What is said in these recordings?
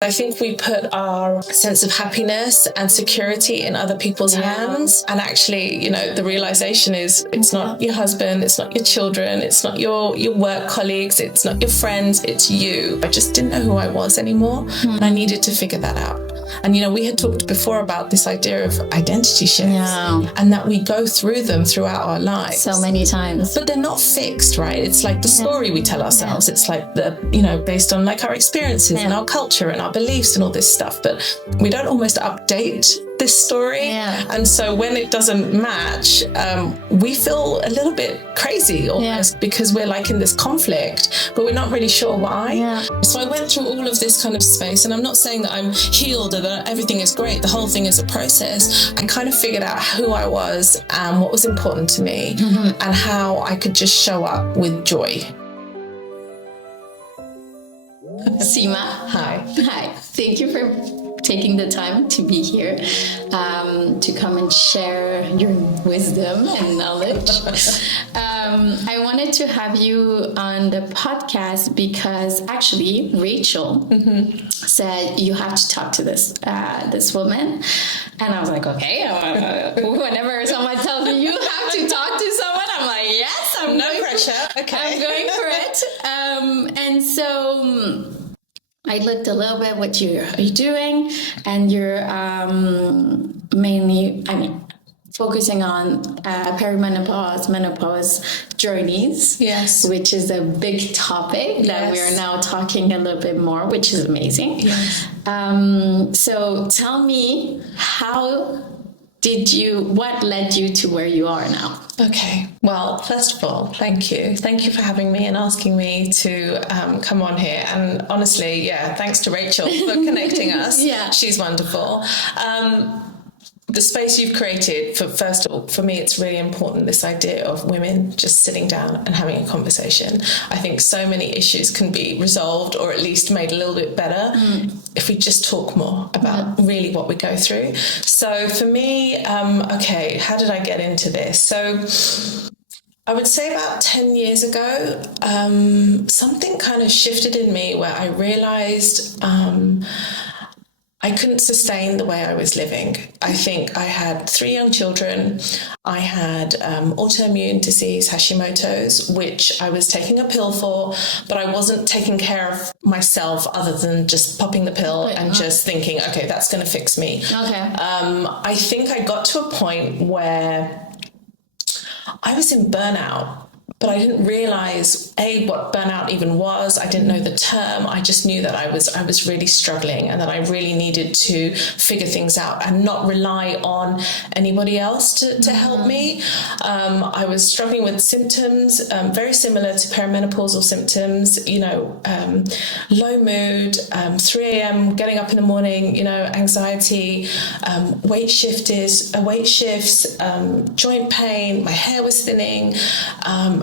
I think we put our sense of happiness and security in other people's hands. And actually, you know, the realization is it's not your husband, it's not your children, it's not your work colleagues, it's not your friends, it's you. I just didn't know who I was anymore. And I needed to figure that out. And, you know, we had talked before about this idea of identity shifts and that we go through them throughout our lives. So many times. But they're not fixed, right? It's like the story we tell ourselves. It's like you know, based on like our experiences and our culture and our beliefs and all this stuff. But we don't almost update this story. And so when it doesn't match, we feel a little bit crazy almost because we're like in this conflict, but we're not really sure why. So I went through all of this kind of space, and I'm not saying that I'm healed or that everything is great. The whole thing is a process. I kind of figured out who I was and what was important to me and how I could just show up with joy. Seema. Hi. Hi. Thank you for taking the time to be here, to come and share your wisdom and knowledge. I wanted to have you on the podcast because actually Rachel said you have to talk to this woman, and I was like, okay. Whenever someone tells me you have to talk to someone, I'm like, yes, I'm going for it. And so I looked a little bit what you're doing, and you're mainly, focusing on perimenopause, menopause journeys, which is a big topic that we are now talking a little bit more, which is amazing. So tell me, what led you to where you are now? Okay. Well, first of all, thank you. Thank you for having me and asking me to come on here. And honestly, thanks to Rachel for connecting us. She's wonderful. The space you've created, first of all, for me, it's really important, this idea of women just sitting down and having a conversation. I think so many issues can be resolved or at least made a little bit better if we just talk more about really what we go through. So for me, how did I get into this? So I would say about 10 years ago, something kind of shifted in me where I realized I couldn't sustain the way I was living. I think I had 3 young children. I had autoimmune disease, Hashimoto's, which I was taking a pill for, but I wasn't taking care of myself other than just popping the pill and just thinking, okay, that's going to fix me. I think I got to a point where I was in burnout, but I didn't realize, what burnout even was. I didn't know the term. I just knew that I was really struggling and that I really needed to figure things out and not rely on anybody else to help me. I was struggling with symptoms, very similar to perimenopausal symptoms, you know, low mood, 3 a.m., getting up in the morning, you know, anxiety, weight shifts, joint pain, my hair was thinning,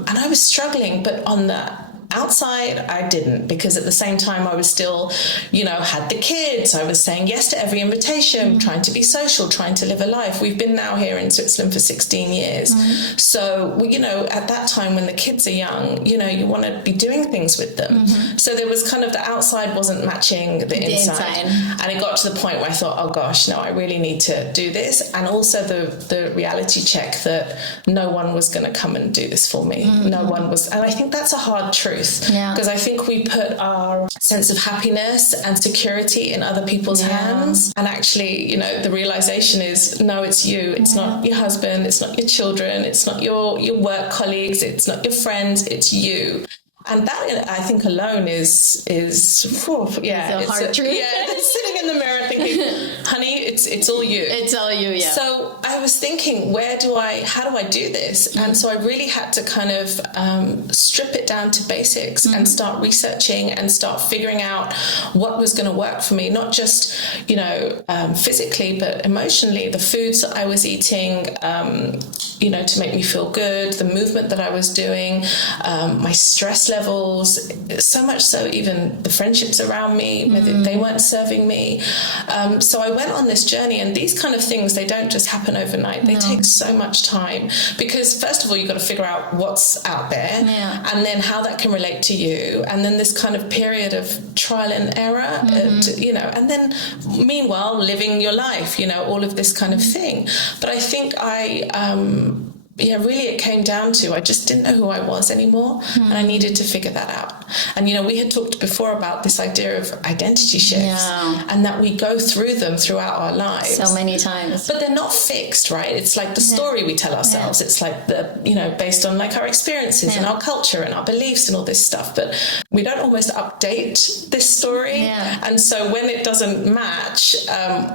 and I was struggling, but on the outside, I didn't, because at the same time I was still, you know, had the kids. I was saying yes to every invitation, trying to be social, trying to live a life. We've been now here in Switzerland for 16 years. So, you know, at that time when the kids are young, you know, you want to be doing things with them. So there was kind of the outside wasn't matching the inside. And it got to the point where I thought, oh gosh, no, I really need to do this. And also the reality check that no one was going to come and do this for me. No one was. And I think that's a hard truth. Because I think we put our sense of happiness and security in other people's hands. And actually, you know, the realization is, no, it's you. It's not your husband. It's not your children. It's not your work colleagues. It's not your friends. It's you. And that, I think, alone is it's a hard truth. It's sitting in the mirror thinking, honey, it's all you. It's all you, So I was thinking, how do I do this? And so I really had to kind of strip it down to basics and start researching and start figuring out what was going to work for me, not just, you know, physically, but emotionally. The foods that I was eating, to make me feel good, the movement that I was doing, my stress levels, so much so even the friendships around me, they weren't serving me. So I went on this journey, and these kind of things, they don't just happen overnight. They take so much time, because first of all, you've got to figure out what's out there, and then how that can relate to you, and then this kind of period of trial and error, and then meanwhile living your life, all of this kind of thing. But I think really it came down to, I just didn't know who I was anymore, and I needed to figure that out. And, we had talked before about this idea of identity shifts, and that we go through them throughout our lives. So many times. But they're not fixed, right? It's like the story we tell ourselves. It's like based on like our experiences and our culture and our beliefs and all this stuff. But we don't almost update this story. And so when it doesn't match,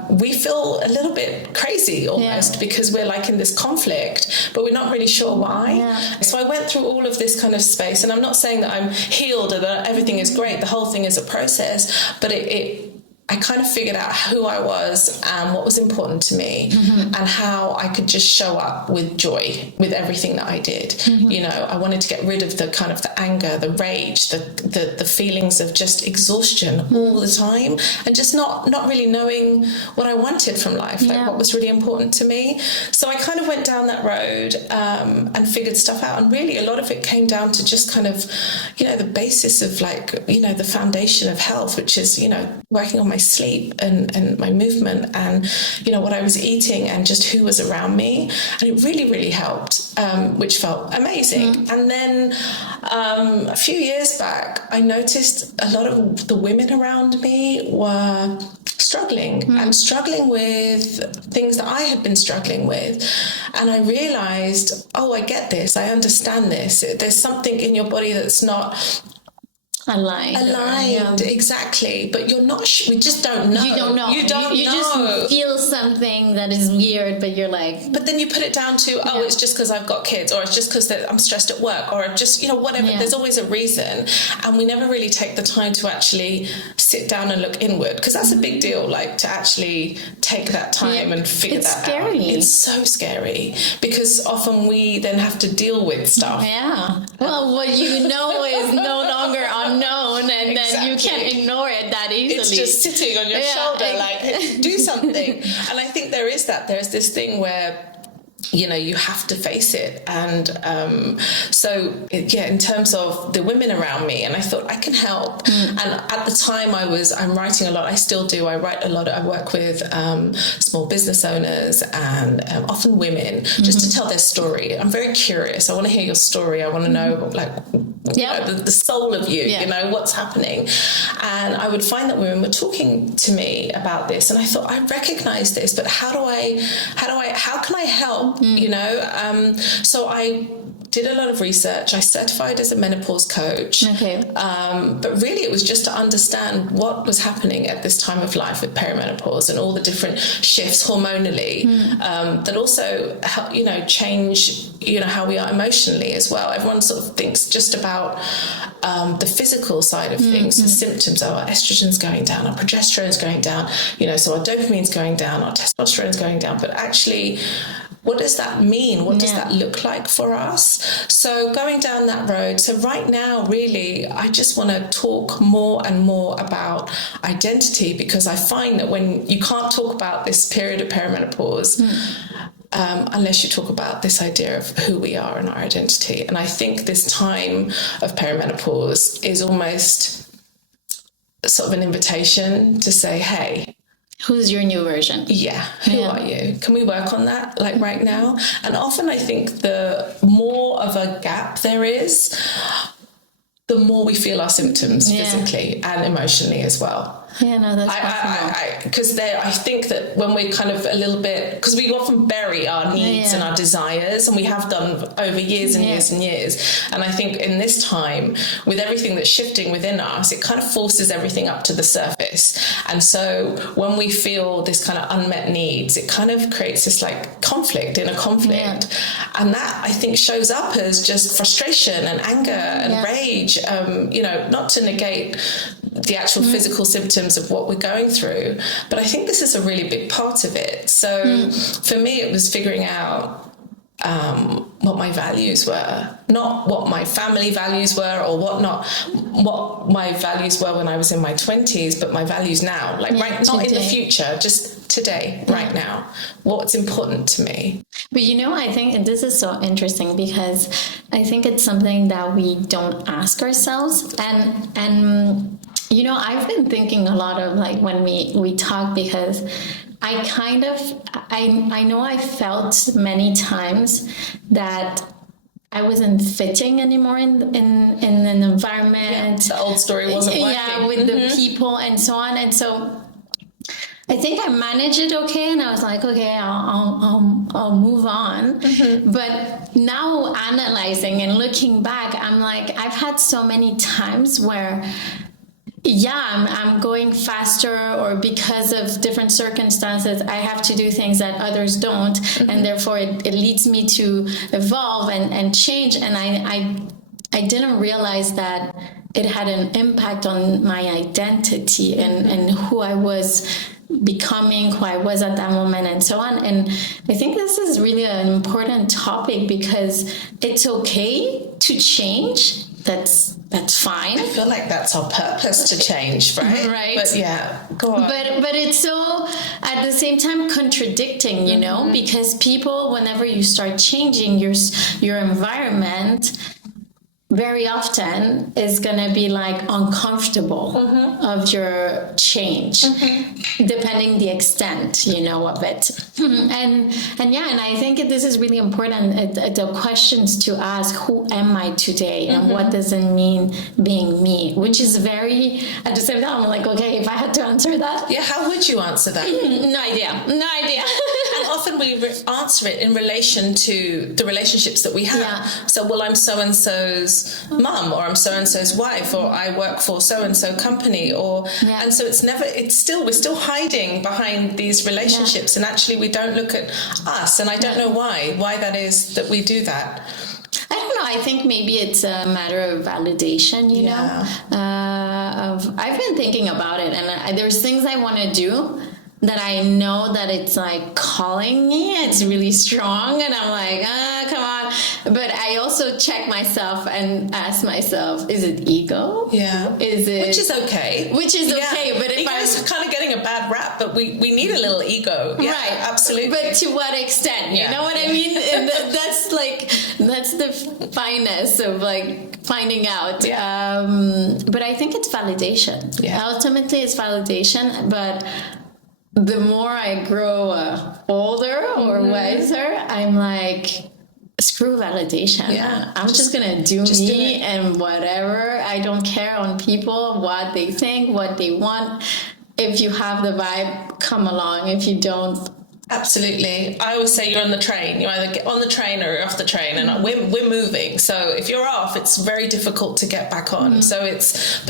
we feel a little bit crazy almost, because we're like in this conflict, but we're not really sure why. So I went through all of this kind of space, and I'm not saying that I'm healed or that everything is great. The whole thing is a process, but I kind of figured out who I was and what was important to me, and how I could just show up with joy with everything that I did. I wanted to get rid of the kind of the anger, the rage, the feelings of just exhaustion all the time, and just not really knowing what I wanted from life, like what was really important to me. So I kind of went down that road and figured stuff out, and really a lot of it came down to just kind of, the basis of like, the foundation of health, which is, working on my sleep and my movement, and what I was eating, and just who was around me, and it really, really helped, which felt amazing. And then a few years back, I noticed a lot of the women around me were struggling with things that I had been struggling with, and I realized, I get this, I understand this. There's something in your body that's not aligned, exactly, but you're not we just don't know. You don't know. You just feel something that is weird, but you're like, but then you put it down to it's just because I've got kids, or it's just because I'm stressed at work, or just whatever. There's always a reason, and we never really take the time to actually sit down and look inward, because that's a big deal, like to actually take that time and figure that out. It's so scary, because often we then have to deal with stuff. Well, what is no longer unknown, and then you can't ignore it that easily. It's just sitting on your shoulder, like, do something. And I think there's this thing where you have to face it. And in terms of the women around me, and I thought I can help. And at the time I'm writing a lot. I still do. I write a lot. I work with small business owners, and often women, just to tell their story. I'm very curious. I want to hear your story. I want to know the soul of you, what's happening. And I would find that women were talking to me about this, and I thought, I recognize this, but how can I help? So I did a lot of research. I certified as a menopause coach. But really it was just to understand what was happening at this time of life with perimenopause, and all the different shifts hormonally that also help, change, how we are emotionally as well. Everyone sort of thinks just about the physical side of things, the symptoms. Our estrogen's going down, our progesterone's going down, so our dopamine's going down, our testosterone's going down. But actually, what does that mean? What does that look like for us? So going down that road. So right now, really, I just want to talk more and more about identity, because I find that when you can't talk about this period of perimenopause, unless you talk about this idea of who we are and our identity. And I think this time of perimenopause is almost sort of an invitation to say, hey, who's your new version? Who are you? Can we work on that, like right now? And often I think the more of a gap there is, the more we feel our symptoms physically and emotionally as well. That's possible. Because I think that when we're kind of a little bit, because we often bury our needs and our desires, and we have done over years and years and years. And I think in this time, with everything that's shifting within us, it kind of forces everything up to the surface. And so when we feel this kind of unmet needs, it kind of creates this like conflict in a conflict. And that, I think, shows up as just frustration and anger and rage, not to negate the actual physical symptoms of what we're going through, but I think this is a really big part of it. So for me, it was figuring out what my values were, not what my family values were or what my values were when I was in my 20s, but my values now, like right, not in the future, just today, right now, what's important to me. But I think this is so interesting because I think it's something that we don't ask ourselves. And I've been thinking a lot of like when we talk, because I know I felt many times that I wasn't fitting anymore in an environment. The old story wasn't working. Yeah, with the people and so on. And so I think I managed it okay, and I was like, okay, I'll move on. But now analyzing and looking back, I'm like, I've had so many times where I'm going faster, or because of different circumstances, I have to do things that others don't. And therefore it leads me to evolve and change. And I didn't realize that it had an impact on my identity and who I was becoming, who I was at that moment, and so on. And I think this is really an important topic, because it's okay to change. That's fine. I feel like that's our purpose, to change, right? Right. But yeah, go on. But it's so at the same time contradicting, because people, whenever you start changing your environment, very often is going to be like uncomfortable of your change, depending the extent, of it. And I think this is really important. The questions to ask: who am I today, and what does it mean being me? Which is very, at the same time, I'm like, okay, if I had to answer that, how would you answer that? No idea. And often we answer it in relation to the relationships that we have. Yeah. So, well, I'm so and so's mum, or I'm so and so's wife, or I work for so and so company, and so we're still hiding behind these relationships, and actually we don't look at us, and I don't know why that is that we do that. I don't know. I think maybe it's a matter of validation, you know. I've been thinking about it, and there's things I want to do that I know that it's like calling me. It's really strong, and I'm like, come on. But I also check myself and ask myself, is it ego? Yeah. Is it? Which is okay. But if I'm kind of getting a bad rap, but we need a little ego. Yeah, right. Absolutely. But to what extent? You know what I mean? And that's the finesse of like finding out. Yeah. But I think it's validation. Yeah. Ultimately, it's validation. But the more I grow older or wiser, I'm like, screw validation. Yeah. I'm just gonna do me and whatever. I don't care on people, what they think, what they want. If you have the vibe, come along. If you don't, absolutely. I always say you're on the train. You either get on the train or you're off the train, and we're moving. So if you're off, it's very difficult to get back on. So it's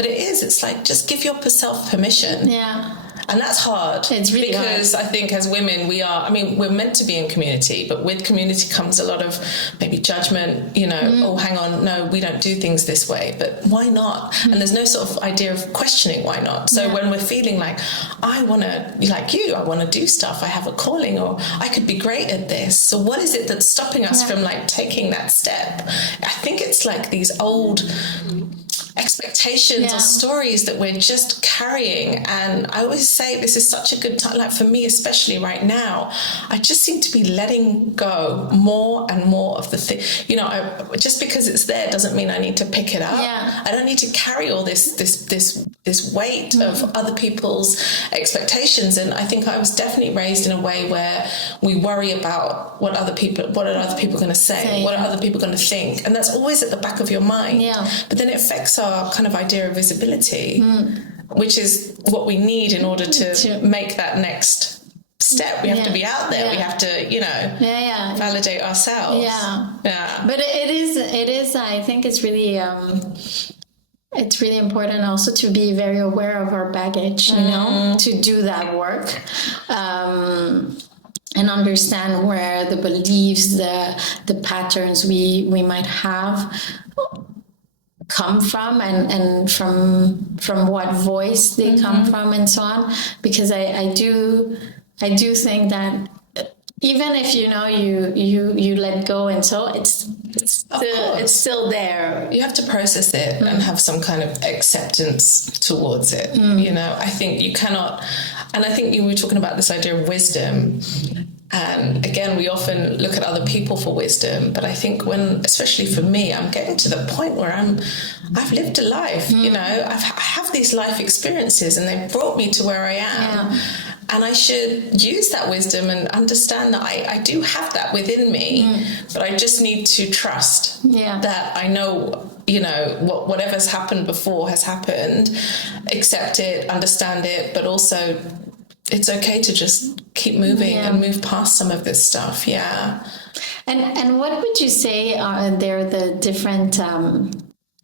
like, just give yourself permission. Yeah. And that's hard. It's really because hard. I think as women, we're meant to be in community, but with community comes a lot of maybe judgment, oh, hang on, no, we don't do things this way, but why not? And there's no sort of idea of questioning why not. So when we're feeling like, I want to, like you, I want to do stuff, I have a calling, or I could be great at this. So what is it that's stopping us from like taking that step? I think it's like these old expectations or stories that we're just carrying. And I always say this is such a good time, like for me especially right now, I just seem to be letting go more and more of the thing. Just because it's there doesn't mean I need to pick it up. I don't need to carry all this weight of other people's expectations. And I think I was definitely raised in a way where we worry about what are other people going to say, what are other people going to think, and that's always at the back of your mind. But then it affects our kind of idea of visibility, which is what we need in order to make that next step. We have to be out there. We have to, validate ourselves. But it is. I think it's really important also to be very aware of our baggage. To do that work. And understand where the beliefs, the patterns we might have come from, and from what voice they come from, and so on. Because I do think that even if you let go, and so it's still there. You have to process it and have some kind of acceptance towards it. I think you cannot, and I think you were talking about this idea of wisdom. And again, we often look at other people for wisdom, but I think especially for me, I'm getting to the point where I've lived a life, I have these life experiences and they've brought me to where I am. Yeah. And I should use that wisdom and understand that I do have that within me, but I just need to trust that I know, whatever's happened before has happened, accept it, understand it, but also it's okay to just keep moving and move past some of this stuff. Yeah. And what would you say are the different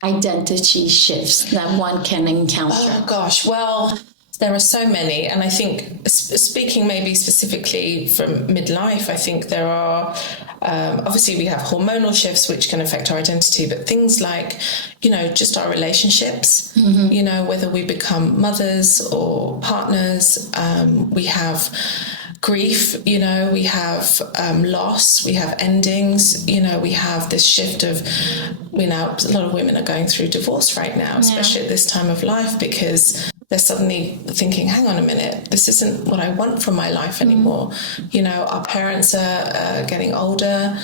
identity shifts that one can encounter? Oh gosh, well, there are so many, and I think speaking maybe specifically from midlife, I think there are obviously we have hormonal shifts which can affect our identity, but things like just our relationships, whether we become mothers or partners, we have grief, we have loss, we have endings, we have this shift of, a lot of women are going through divorce right now, especially at this time of life, because they're suddenly thinking, hang on a minute, this isn't what I want from my life anymore. Our parents are getting older.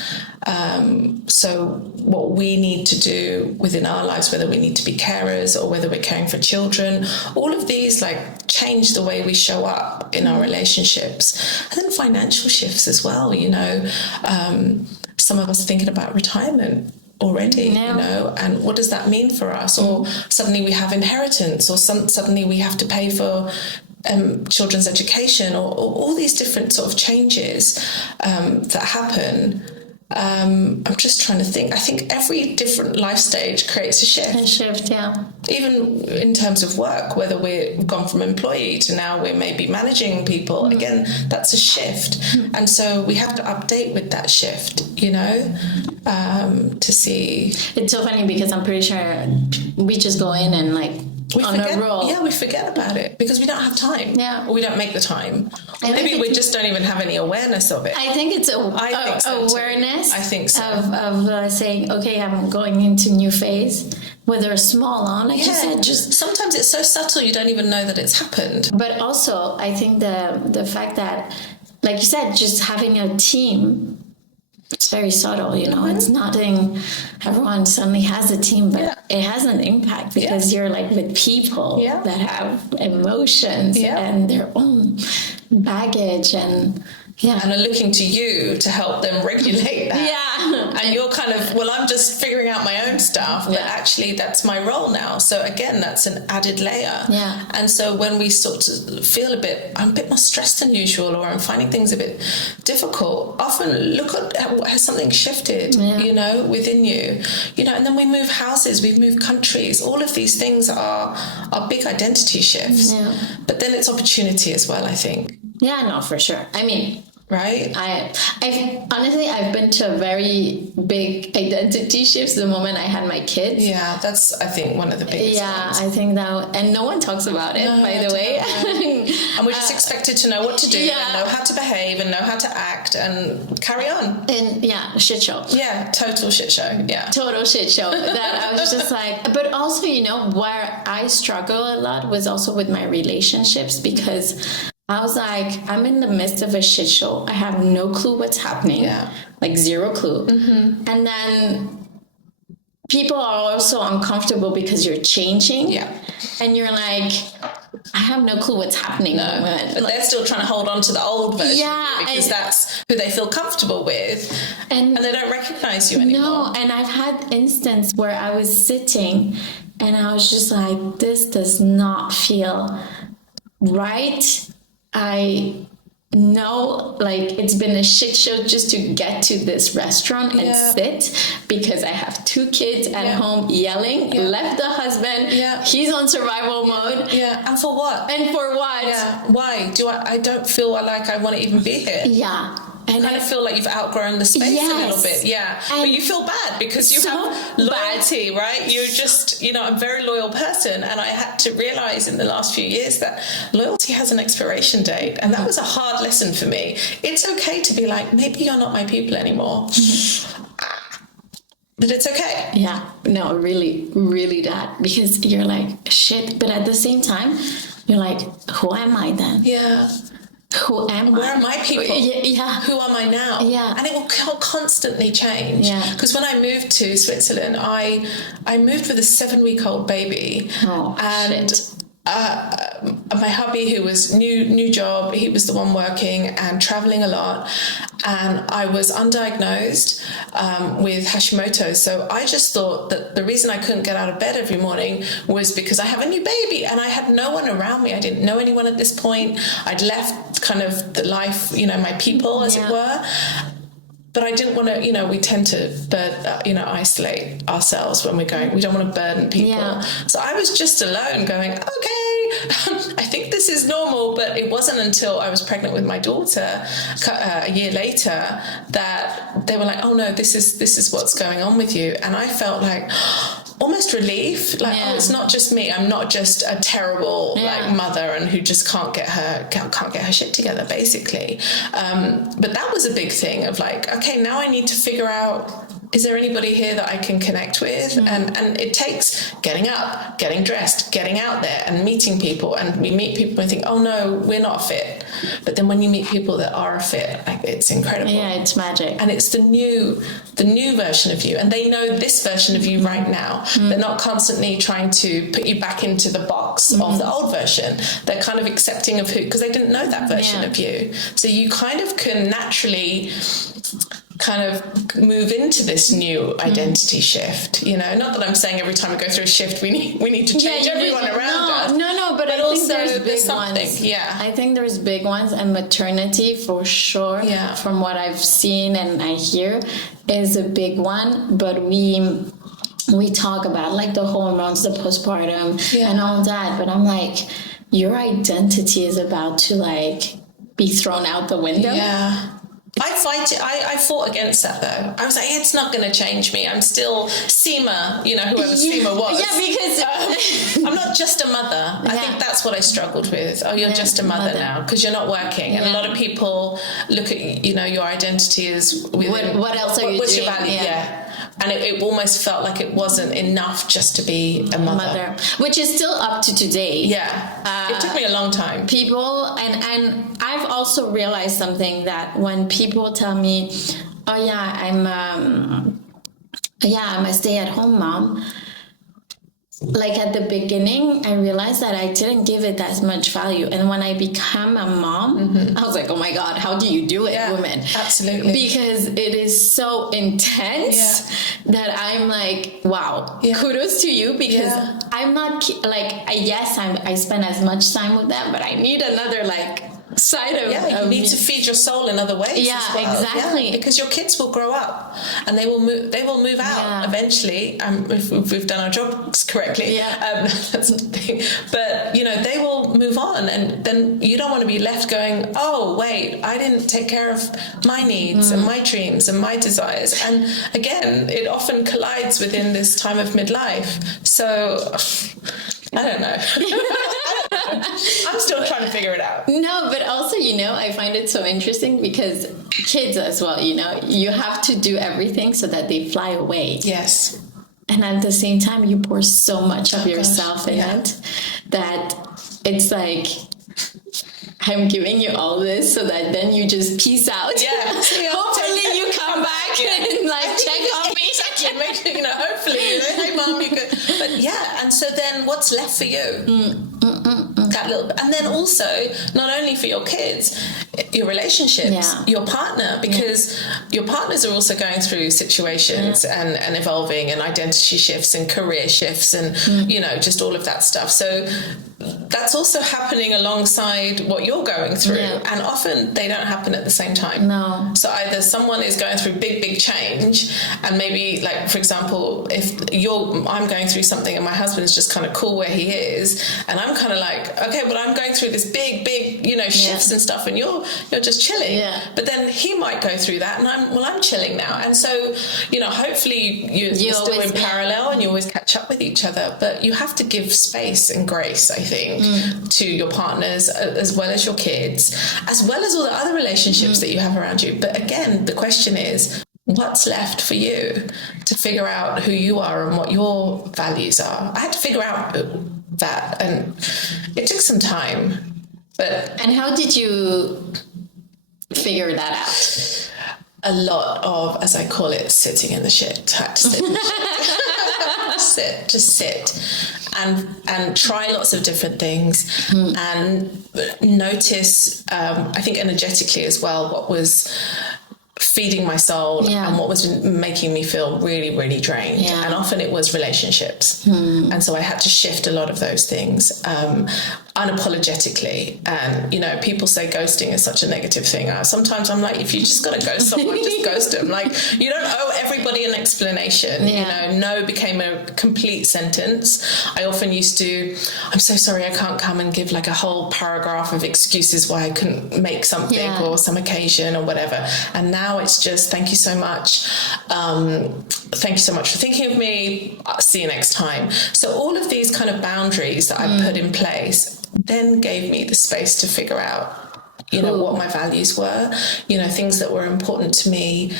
So what we need to do within our lives, whether we need to be carers or whether we're caring for children, all of these change the way we show up in our relationships. And then financial shifts as well, some of us are thinking about retirement already, and what does that mean for us? Or suddenly we have inheritance, or suddenly we have to pay for children's education, or all these different sort of changes that happen. I'm just trying to think. I think every different life stage creates a shift. Yeah. Even in terms of work, whether we've gone from employee to now we're maybe managing people, again, that's a shift. And so we have to update with that shift, to see. It's so funny because I'm pretty sure we just go in and a roll. Yeah, we forget about it because we don't have time. Yeah. Or we don't make the time. Or maybe we just don't even have any awareness of it. I think it's awareness. I think so. Of saying, okay, I'm going into new phase, whether small on. Like you said, just sometimes it's so subtle you don't even know that it's happened. But also, I think the fact that, like you said, just having a team. It's very subtle, it's nothing, everyone suddenly has a team, but it has an impact because you're with people that have emotions and their own baggage and are looking to you to help them regulate that. Yeah. And you're kind of, I'm just figuring out my own stuff, but actually that's my role now. So again, that's an added layer. Yeah. And so when we sort of feel I'm a bit more stressed than usual, or I'm finding things a bit difficult, often look at has something shifted, within you, and then we move houses, we've moved countries. All of these things are big identity shifts. Yeah. But then it's opportunity as well, I think. Yeah, no, for sure. I mean, right? I've been to a very big identity shifts the moment I had my kids. Yeah, that's, I think, one of the biggest ones. I think that, and no one talks about it, by the way. And we're just expected to know what to do, and know how to behave, and know how to act, and carry on. And shit show. Yeah, total shit show. Yeah. Total shit show. That I was just but also, where I struggle a lot was also with my relationships, because I was I'm in the midst of a shit show. I have no clue what's happening. Yeah. Zero clue. Mm-hmm. And then people are also uncomfortable because you're changing. Yeah. And you're I have no clue what's happening. No. But they're still trying to hold on to the old version. Yeah. Because that's who they feel comfortable with. And they don't recognize you anymore. No. And I've had instances where I was sitting and I was just this does not feel right. I know it's been a shit show just to get to this restaurant and sit, because I have 2 kids at home yelling, left the husband, he's on survival mode. Yeah. And for what? And for what? Yeah. Why? I don't feel like I want to even be here. Yeah. And I feel like you've outgrown the space a little bit. Yeah. But you feel bad because you have loyalty, right? You're just, I'm a very loyal person. And I had to realize in the last few years that loyalty has an expiration date. And that was a hard lesson for me. It's okay to be like, maybe you're not my people anymore. But it's okay. Yeah. No, really, really that. Because you're like, shit. But at the same time, you're like, who am I then? Yeah. Who am I? Where are my people? Yeah. Who am I now? Yeah. And it will constantly change. Yeah. Because when I moved to Switzerland, I moved with a 7-week-old baby. Oh, and shit. My hubby, who was new job, he was the one working and traveling a lot, and I was undiagnosed with Hashimoto. So I just thought that the reason I couldn't get out of bed every morning was because I have a new baby and I had no one around me. I didn't know anyone at this point. I'd left kind of the life, my people, as it were. But I didn't want to, we tend to, isolate ourselves when we're going. We don't want to burden people. Yeah. So I was just alone going, okay, I think this is normal. But it wasn't until I was pregnant with my daughter a year later that they were like, oh no, this is what's going on with you. And I felt like almost relief, like, oh, it's not just me. I'm not just a terrible mother and who just can't get her shit together, basically. But that was a big thing of like, okay, now I need to figure out, is there anybody here that I can connect with? And it takes getting up, getting dressed, getting out there and meeting people. And we meet people and think, oh no, we're not fit. But then when you meet people that are fit, like, it's incredible. Yeah, it's magic. And it's the new version of you. And they know this version of you right now. They're not constantly trying to put you back into the box of the old version. They're kind of accepting of who, because they didn't know that version of you. So you kind of can naturally kind of move into this new identity shift, not that I'm saying every time we go through a shift we need to change everyone around us. No, but I think there's big ones. Yeah, I think there's big ones, and maternity for sure, from what I've seen and I hear, is a big one. But we talk about like the hormones, the postpartum and all that, but I'm like, your identity is about to like be thrown out the window. I fought against that though. I was like, it's not going to change me. I'm still Seema, whoever Seema was. Yeah, because I'm not just a mother. I think that's what I struggled with. Oh, you're just a mother now because you're not working. And a lot of people look at, your identity as within, what else are you what's doing? Your value? Yeah. And it almost felt like it wasn't enough just to be a mother. Which is still up to today. Yeah. It took me a long time. People, and I've also realized something, that when people tell me, oh yeah, I'm a stay-at-home mom, like at the beginning, I realized that I didn't give it as much value. And when I become a mom, I was like, oh my God, how do you do it, woman? Absolutely. Because it is so intense that I'm like, wow, kudos to you, because I'm not like, I spend as much time with them, but I need another side of you need to feed your soul in other ways as well. Exactly, because your kids will grow up and they will move out eventually, if we've done our jobs correctly. That's the thing. But they will move on, and then you don't want to be left going, oh wait, I didn't take care of my needs and my dreams and my desires. And again, it often collides within this time of midlife. So I don't know. I'm still trying to figure it out. No, but also, I find it so interesting because kids as well, you have to do everything so that they fly away. Yes. And at the same time, you pour so much of yourself in it that it's like, I'm giving you all this so that then you just peace out. Yeah. Hopefully you come back and check on me. Exactly. Hopefully, hey mom, you could. But and so then what's left for you? That little bit. And then also, not only for your kids, your relationships, your partner, because your partners are also going through situations and evolving, and identity shifts and career shifts and, just all of that stuff. So that's also happening alongside what you're going through. And often they don't happen at the same time. No. So either someone is going through big change, and maybe, like, for example, if I'm going through something and my husband's just kind of cool where he is, and I'm kind of like, okay, well, I'm going through this big, shifts and stuff, and you're just chilling. But then he might go through that, and I'm chilling now. And so, hopefully you're still in parallel and you always catch up with each other, but you have to give space and grace, I think, to your partners, as well as your kids, as well as all the other relationships that you have around you. But again, the question is, what's left for you to figure out who you are and what your values are? I had to figure out that, and it took some time. And how did you figure that out? A lot of, as I call it, sitting in the shit. I had to sit in the shit. sit and try lots of different things and notice, I think energetically as well, what was feeding my soul and what was making me feel really, really drained. And often it was relationships. And so I had to shift a lot of those things unapologetically. And, people say ghosting is such a negative thing. Sometimes I'm like, if you just got to ghost someone, just ghost them. Like, you don't owe everybody an explanation. No became a complete sentence. I often used to, I'm so sorry I can't come, and give like a whole paragraph of excuses why I couldn't make something or some occasion or whatever. And now it's just, thank you so much. Thank you so much for thinking of me. I'll see you next time. So all of these kind of boundaries that I put in place then gave me the space to figure out, what my values were, things that were important to me,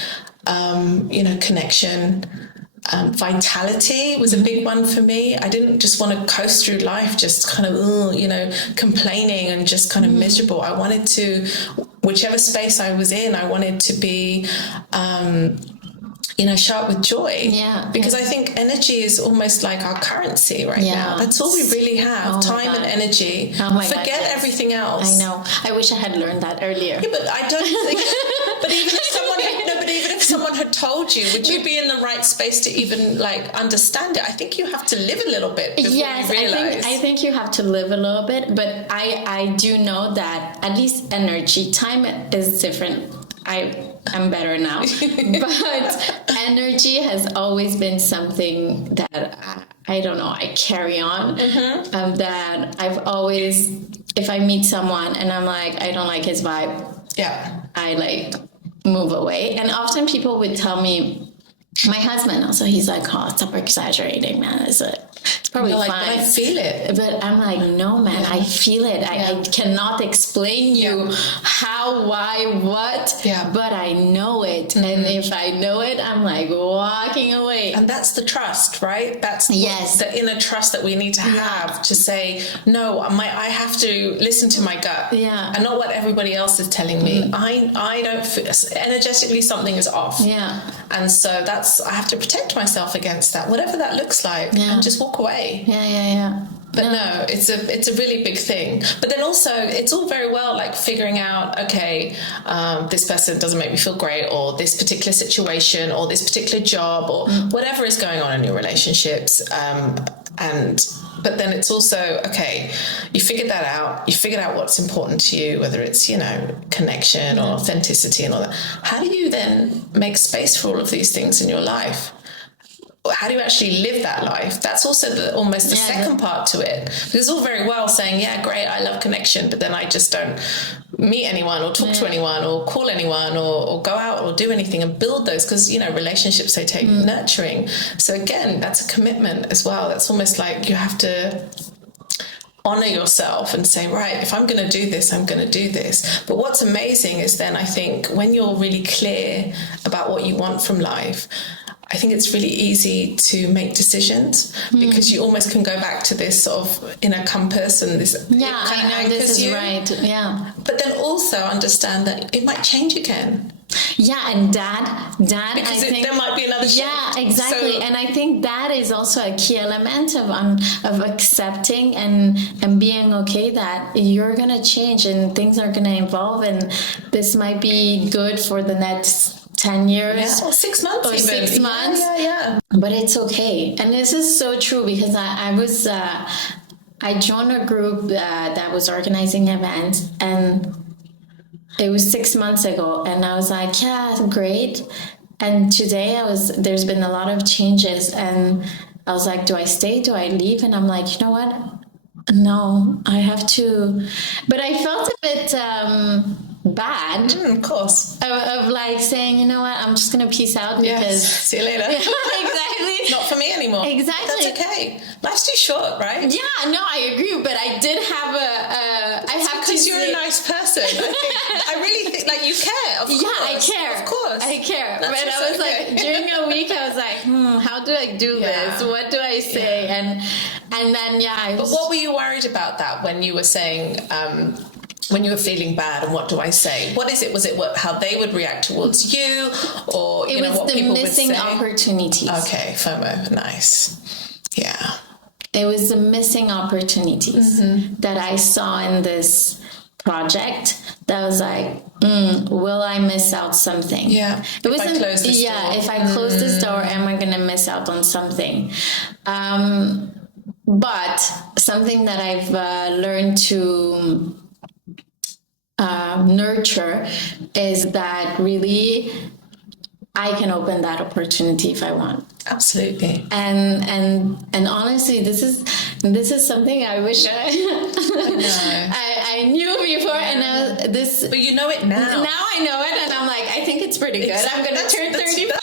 connection, vitality was a big one for me. I didn't just want to coast through life just kind of, complaining and just kind of miserable. I wanted to, whichever space I was in, I wanted to be, show up with joy. Because I think energy is almost like our currency right now. That's all we really have, time and energy. Forget everything else. I know. I wish I had learned that earlier. Yeah, but I don't think... but even if someone had told you, would you be in the right space to even, understand it? I think you have to live a little bit before you realize. I think you have to live a little bit, but I do know that at least energy, time is different. I'm better now, but energy has always been something that I don't know, I carry on. That I've always, if I meet someone and I'm like, I don't like his vibe, I move away. And often people would tell me, my husband also, he's like, oh, stop exaggerating, man. It's probably fine. But I feel it. But I'm like, no, man, I feel it. I cannot explain you how, why, what, but I know it. And if I know it, I'm like walking away. And that's the trust, right? That's the inner trust that we need to have to say, no, I have to listen to my gut and not what everybody else is telling me. I don't feel, energetically something is off. And so I have to protect myself against that, whatever that looks like, and just walk away. But no, it's a really big thing. But then also, it's all very well figuring out, okay, this person doesn't make me feel great, or this particular situation, or this particular job, or whatever is going on in your relationships. But then it's also, okay, you figured that out. You figured out what's important to you, whether it's, connection or authenticity and all that. How do you then make space for all of these things in your life? How do you actually live that life? That's also almost the second part to it. Because it's all very well saying, yeah, great, I love connection, but then I just don't meet anyone or talk to anyone or call anyone or go out or do anything and build those, because, relationships, they take nurturing. So again, that's a commitment as well. That's almost like you have to honor yourself and say, right, if I'm going to do this, I'm going to do this. But what's amazing is then I think when you're really clear about what you want from life, I think it's really easy to make decisions because you almost can go back to this sort of inner compass and this kind of anchors you. Right. Yeah. But then also understand that it might change again. Yeah, and dad, because I think there might be another shift. Yeah, exactly. So, and I think that is also a key element of accepting and being okay that you're gonna change and things are gonna evolve, and this might be good for the next 10 years or 6 months or even. 6 months. Yeah. But it's okay. And this is so true because I was I joined a group that was organizing events, and it was 6 months ago, and I was like, yeah, great. And today there's been a lot of changes, and I was like, do I stay? Do I leave? And I'm like, you know what? No, I have to. But I felt a bit bad. Of course. Of like saying, you know what, I'm just going to peace out because... See you later. Yeah, exactly. Not for me anymore. Exactly. That's okay. Life's too short, right? Yeah, no, I agree. But I did have because you're a nice person. I really think, like, you care, of course. Yeah, I care. Of course. I care. That's but I was okay. like, during a week, I was like, how do I do this? What do I say? And then, But what were you worried about that when you were saying... when you were feeling bad, and what do I say? What is it? Was it how they would react towards you, or it was what the people missing would say? Opportunities. Okay, FOMO, nice. Yeah. It was the missing opportunities that I saw in this project. That was like, will I miss out something? Yeah. It wasn't. If I close this door, am I going to miss out on something? But something that I've learned to nurture is that really I can open that opportunity if I want. Absolutely. And honestly, this is something I wish I knew before, and but you know it now. Now I know it, and I'm like, I think it's pretty good. Exactly. I'm going to turn 35,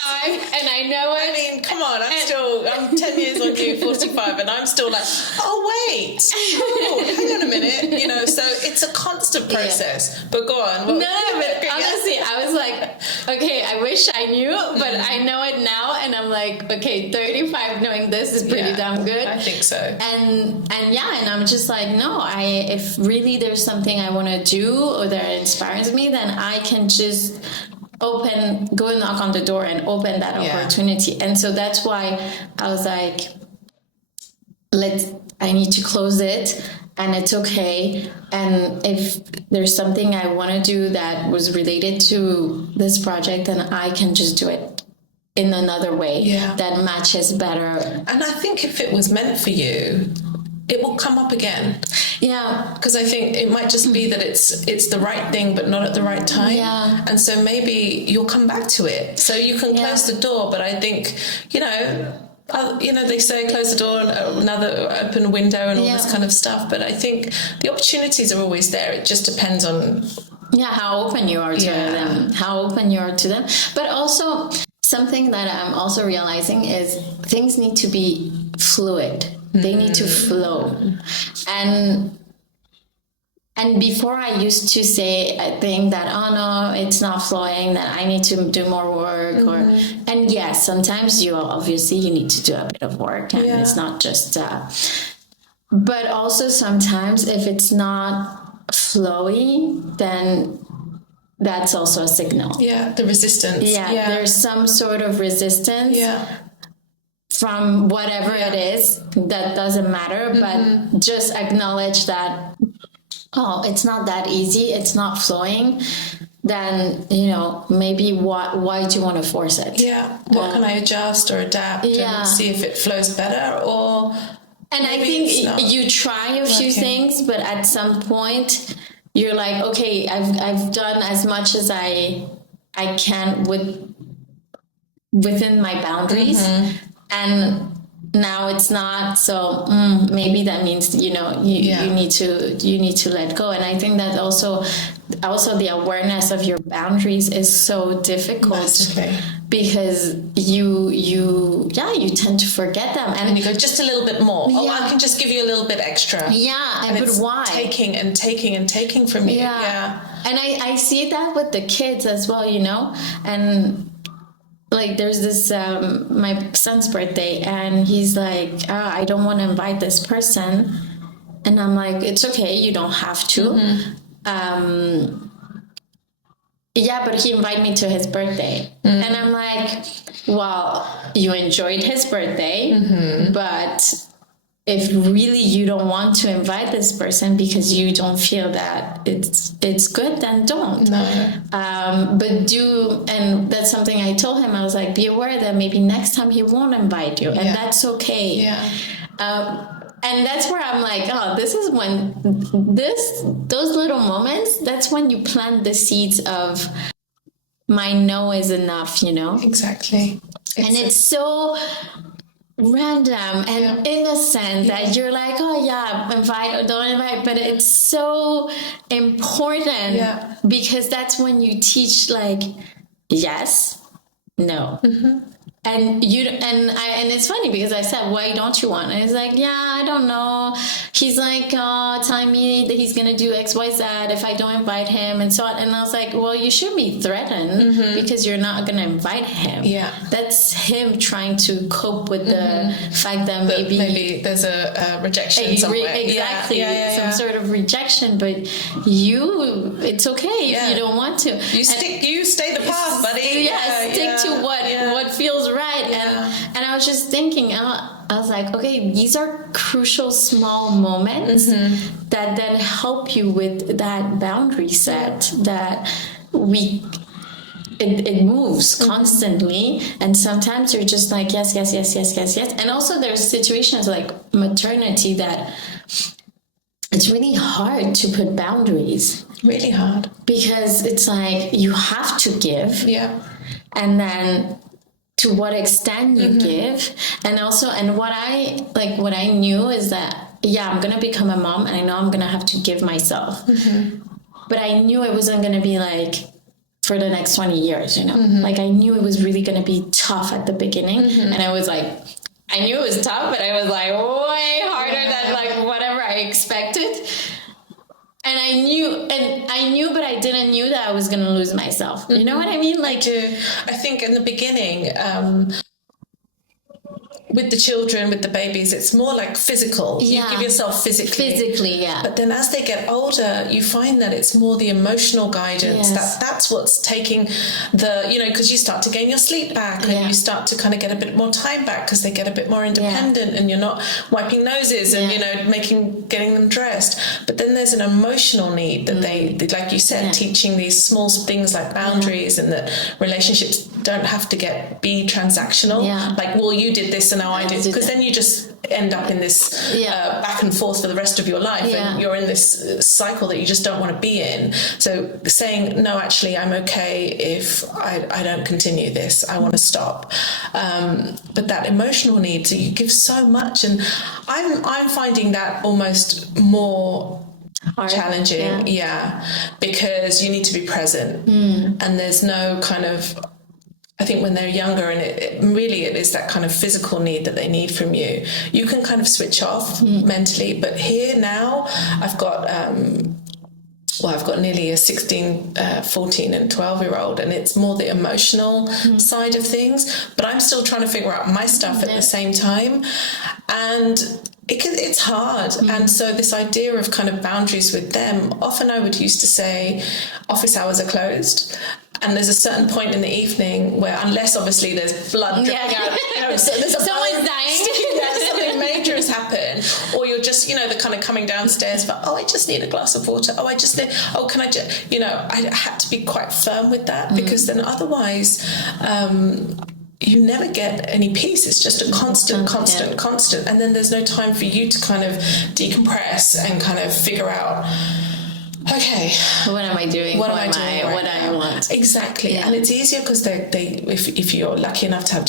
and I know it. I mean, come on, I'm 10 years on you, 45, and I'm still like, oh wait, hang on a minute, so it's a constant process. Yeah. But go on. No, but honestly, I was like, okay, I wish I knew, but I know it now, and I'm like, okay, 35 knowing this is pretty damn good. I think so. And I'm just like, no, if really there's something I want to do or that inspires me, then I can just go and knock on the door and open that opportunity. And so that's why I was like, I need to close it, and it's okay. And if there's something I want to do that was related to this project, then I can just do it in another way that matches better. And I think if it was meant for you, it will come up again. Yeah. Because I think it might just be that it's the right thing, but not at the right time. Yeah. And so maybe you'll come back to it. So you can close the door, but I think, they say close the door and another open window and all this kind of stuff. But I think the opportunities are always there. It just depends on... how open you are to them. How open you are to them. But also... something that I'm also realizing is things need to be fluid. They need to flow. And before I used to say a thing that, oh no, it's not flowing, that I need to do more work. And yes, sometimes you need to do a bit of work, and it's not just, but also sometimes if it's not flowing, then that's also a signal. Yeah, the resistance. Yeah, there's some sort of resistance from whatever it is. That doesn't matter, but just acknowledge that, it's not that easy, it's not flowing. Then, maybe why do you want to force it? Yeah, what can I adjust or adapt and see if it flows better or... And I think you try a few things, but at some point... you're like, okay, I've done as much as I can within my boundaries, and now it's not. So maybe that means you need to let go. And I think that also the awareness of your boundaries is so difficult. Massively. Because you tend to forget them, and you go just a little bit more. Oh, I can just give you a little bit extra. Yeah, and but it's why? Taking and taking and taking from you. Yeah. And I see that with the kids as well, and like there's this my son's birthday, and he's like, I don't want to invite this person, and I'm like, it's okay, you don't have to. But he invited me to his birthday. And I'm like, well, you enjoyed his birthday, but if really you don't want to invite this person because you don't feel that it's good, then don't. No. But do, and that's something I told him. I was like, be aware that maybe next time he won't invite you, and that's okay. And that's where I'm like, oh, this is when those little moments, that's when you plant the seeds of my no is enough, you know? Exactly. It's so random and innocent that you're like, oh yeah, invite or don't invite, but it's so important because that's when you teach like, yes, no. And it's funny because I said, why don't you want? And he's like, yeah, I don't know. He's like, telling me that he's gonna do X, Y, Z if I don't invite him and so on. And I was like, well, you should be threatened because you're not gonna invite him. Yeah, that's him trying to cope with the fact that maybe there's a rejection somewhere. Exactly, some sort of rejection. But it's okay if you don't want to. You stay the path, buddy. Stick to what feels right. And I was just thinking, I was like, okay, these are crucial small moments that then help you with that boundary set that it moves constantly, and sometimes you're just like yes. And also there's situations like maternity that it's really hard to put boundaries. Really hard. Because it's like you have to give. Yeah. And then to what extent you give. And also, and what I knew is that, I'm going to become a mom and I know I'm going to have to give myself. But I knew it wasn't going to be like for the next 20 years, you know? Like I knew it was really going to be tough at the beginning. And I was like, I knew it was tough, but I was like way harder than like whatever I expected. And I knew, but I didn't knew that I was going to lose myself. You know what I mean? Like, I think in the beginning, with the children, with the babies, it's more like physical. You give yourself physically. But then as they get older, you find that it's more the emotional guidance. That's what's taking because you start to gain your sleep back and you start to kind of get a bit more time back because they get a bit more independent and you're not wiping noses and, getting them dressed. But then there's an emotional need that they, like you said, teaching these small things like boundaries and that relationships don't have to be transactional. Like, well, you did this and now I did, because then you just end up in this back and forth for the rest of your life and you're in this cycle that you just don't want to be in. So saying, no, actually, I'm okay if I don't continue this. I want to stop. But that emotional need, so you give so much. And I'm finding that almost more challenging. Because you need to be present. And there's no kind of, I think when they're younger and it is that kind of physical need that they need from you, you can kind of switch off mentally. But here now I've got nearly a 16, 14 and 12-year-old, and it's more the emotional side of things, but I'm still trying to figure out my stuff at the same time. And it's hard. And so this idea of kind of boundaries with them, often I would used to say office hours are closed. And there's a certain point in the evening where, unless obviously there's blood dripping out, so there's someone's dying, something major has happened, or you're just, the kind of coming downstairs for, I just need a glass of water. Can I just, I had to be quite firm with that because then otherwise, you never get any peace. It's just a constant. And then there's no time for you to kind of decompress and kind of figure out, okay, what am I doing? What I want. Exactly. And it's easier because if you're lucky enough to have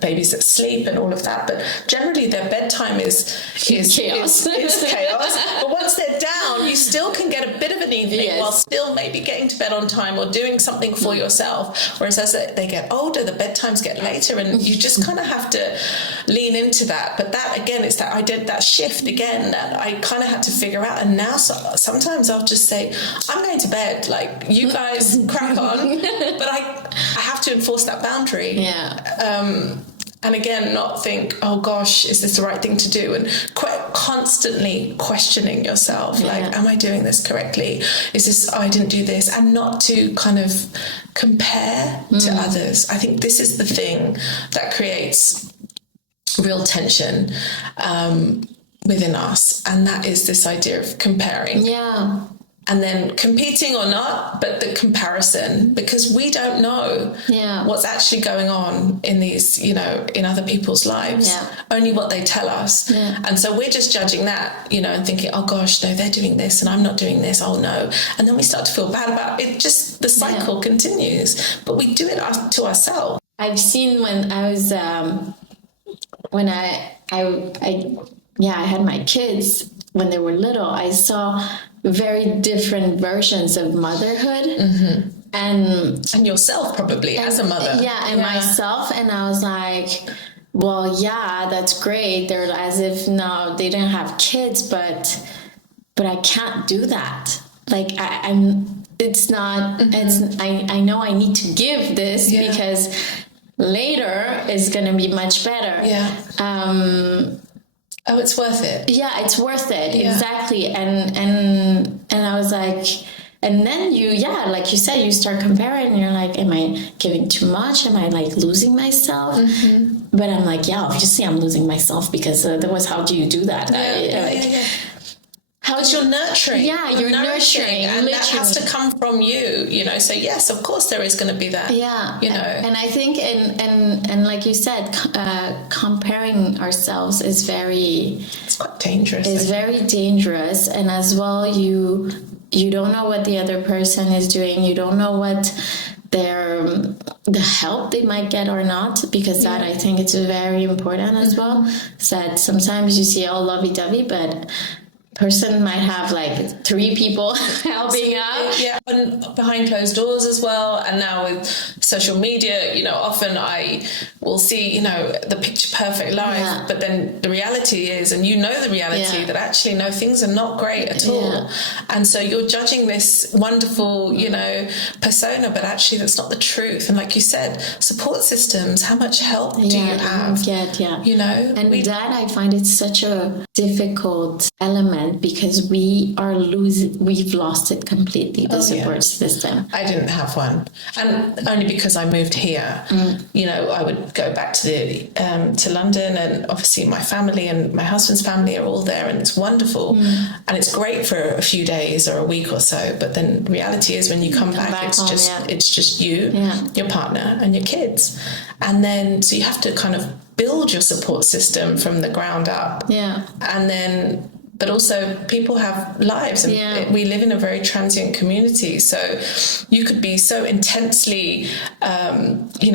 babies that sleep and all of that, but generally their bedtime is chaos. Is chaos. But once they're down, you still can get a bit of an evening while still maybe getting to bed on time or doing something for yourself. Whereas as they get older, the bedtimes get later and you just kind of have to lean into that. But that, again, it's that I did that shift again that I kind of had to figure out. And now sometimes I'll just say, I'm going to bed, like, you guys crack on, but I have to enforce that boundary. And again, not think, oh gosh, is this the right thing to do? And constantly questioning yourself, like, am I doing this correctly? Is this, I didn't do this? And not to kind of compare to others. I think this is the thing that creates real tension within us. And that is this idea of comparing. and then competing or not, but the comparison, because we don't know what's actually going on in these, in other people's lives, only what they tell us. And so we're just judging that, and thinking, oh gosh, no, they're doing this and I'm not doing this. Oh no. And then we start to feel bad about it. Just the cycle continues, but we do it to ourselves. I've seen when I was, when I had my kids when they were little, I saw very different versions of motherhood. And yourself probably as a mother. And myself. And I was like, well, yeah, that's great. They're as if no, they didn't have kids, but I can't do that. Like it's not, I know I need to give this because later is going to be much better. Oh, it's worth it. Yeah, it's worth it. Yeah. Exactly. And I was like, and then like you said, you start comparing and you're like, am I giving too much? Am I like losing myself? But I'm like, obviously I'm losing myself because otherwise how do you do that? Because you're nurturing. Yeah, you're nurturing. And literally. That has to come from you, So yes, of course there is going to be that. Yeah. And I think, and like you said, comparing ourselves is it's quite dangerous. It's very dangerous. And as well, you don't know what the other person is doing. You don't know what the help they might get or not, because that I think it's very important as well. So sometimes you see all lovey-dovey, but person might have like 3 people helping out. Yeah, and behind closed doors as well. And now with social media, often I will see, the picture perfect life, but then the reality is, and the reality that actually, no, things are not great at all. And so you're judging this wonderful, persona, but actually that's not the truth. And like you said, support systems, how much help do you have? And that I find it's such a difficult element because we've lost it completely, the support system. I didn't have one, and only because I moved here. I would go back to London, and obviously my family and my husband's family are all there, and it's wonderful, and it's great for a few days or a week or so. But then reality is when you come back it's home, it's just you, your partner, and your kids, and then so you have to kind of build your support system from the ground up. And then. But also people have lives and we live in a very transient community. So you could be so intensely,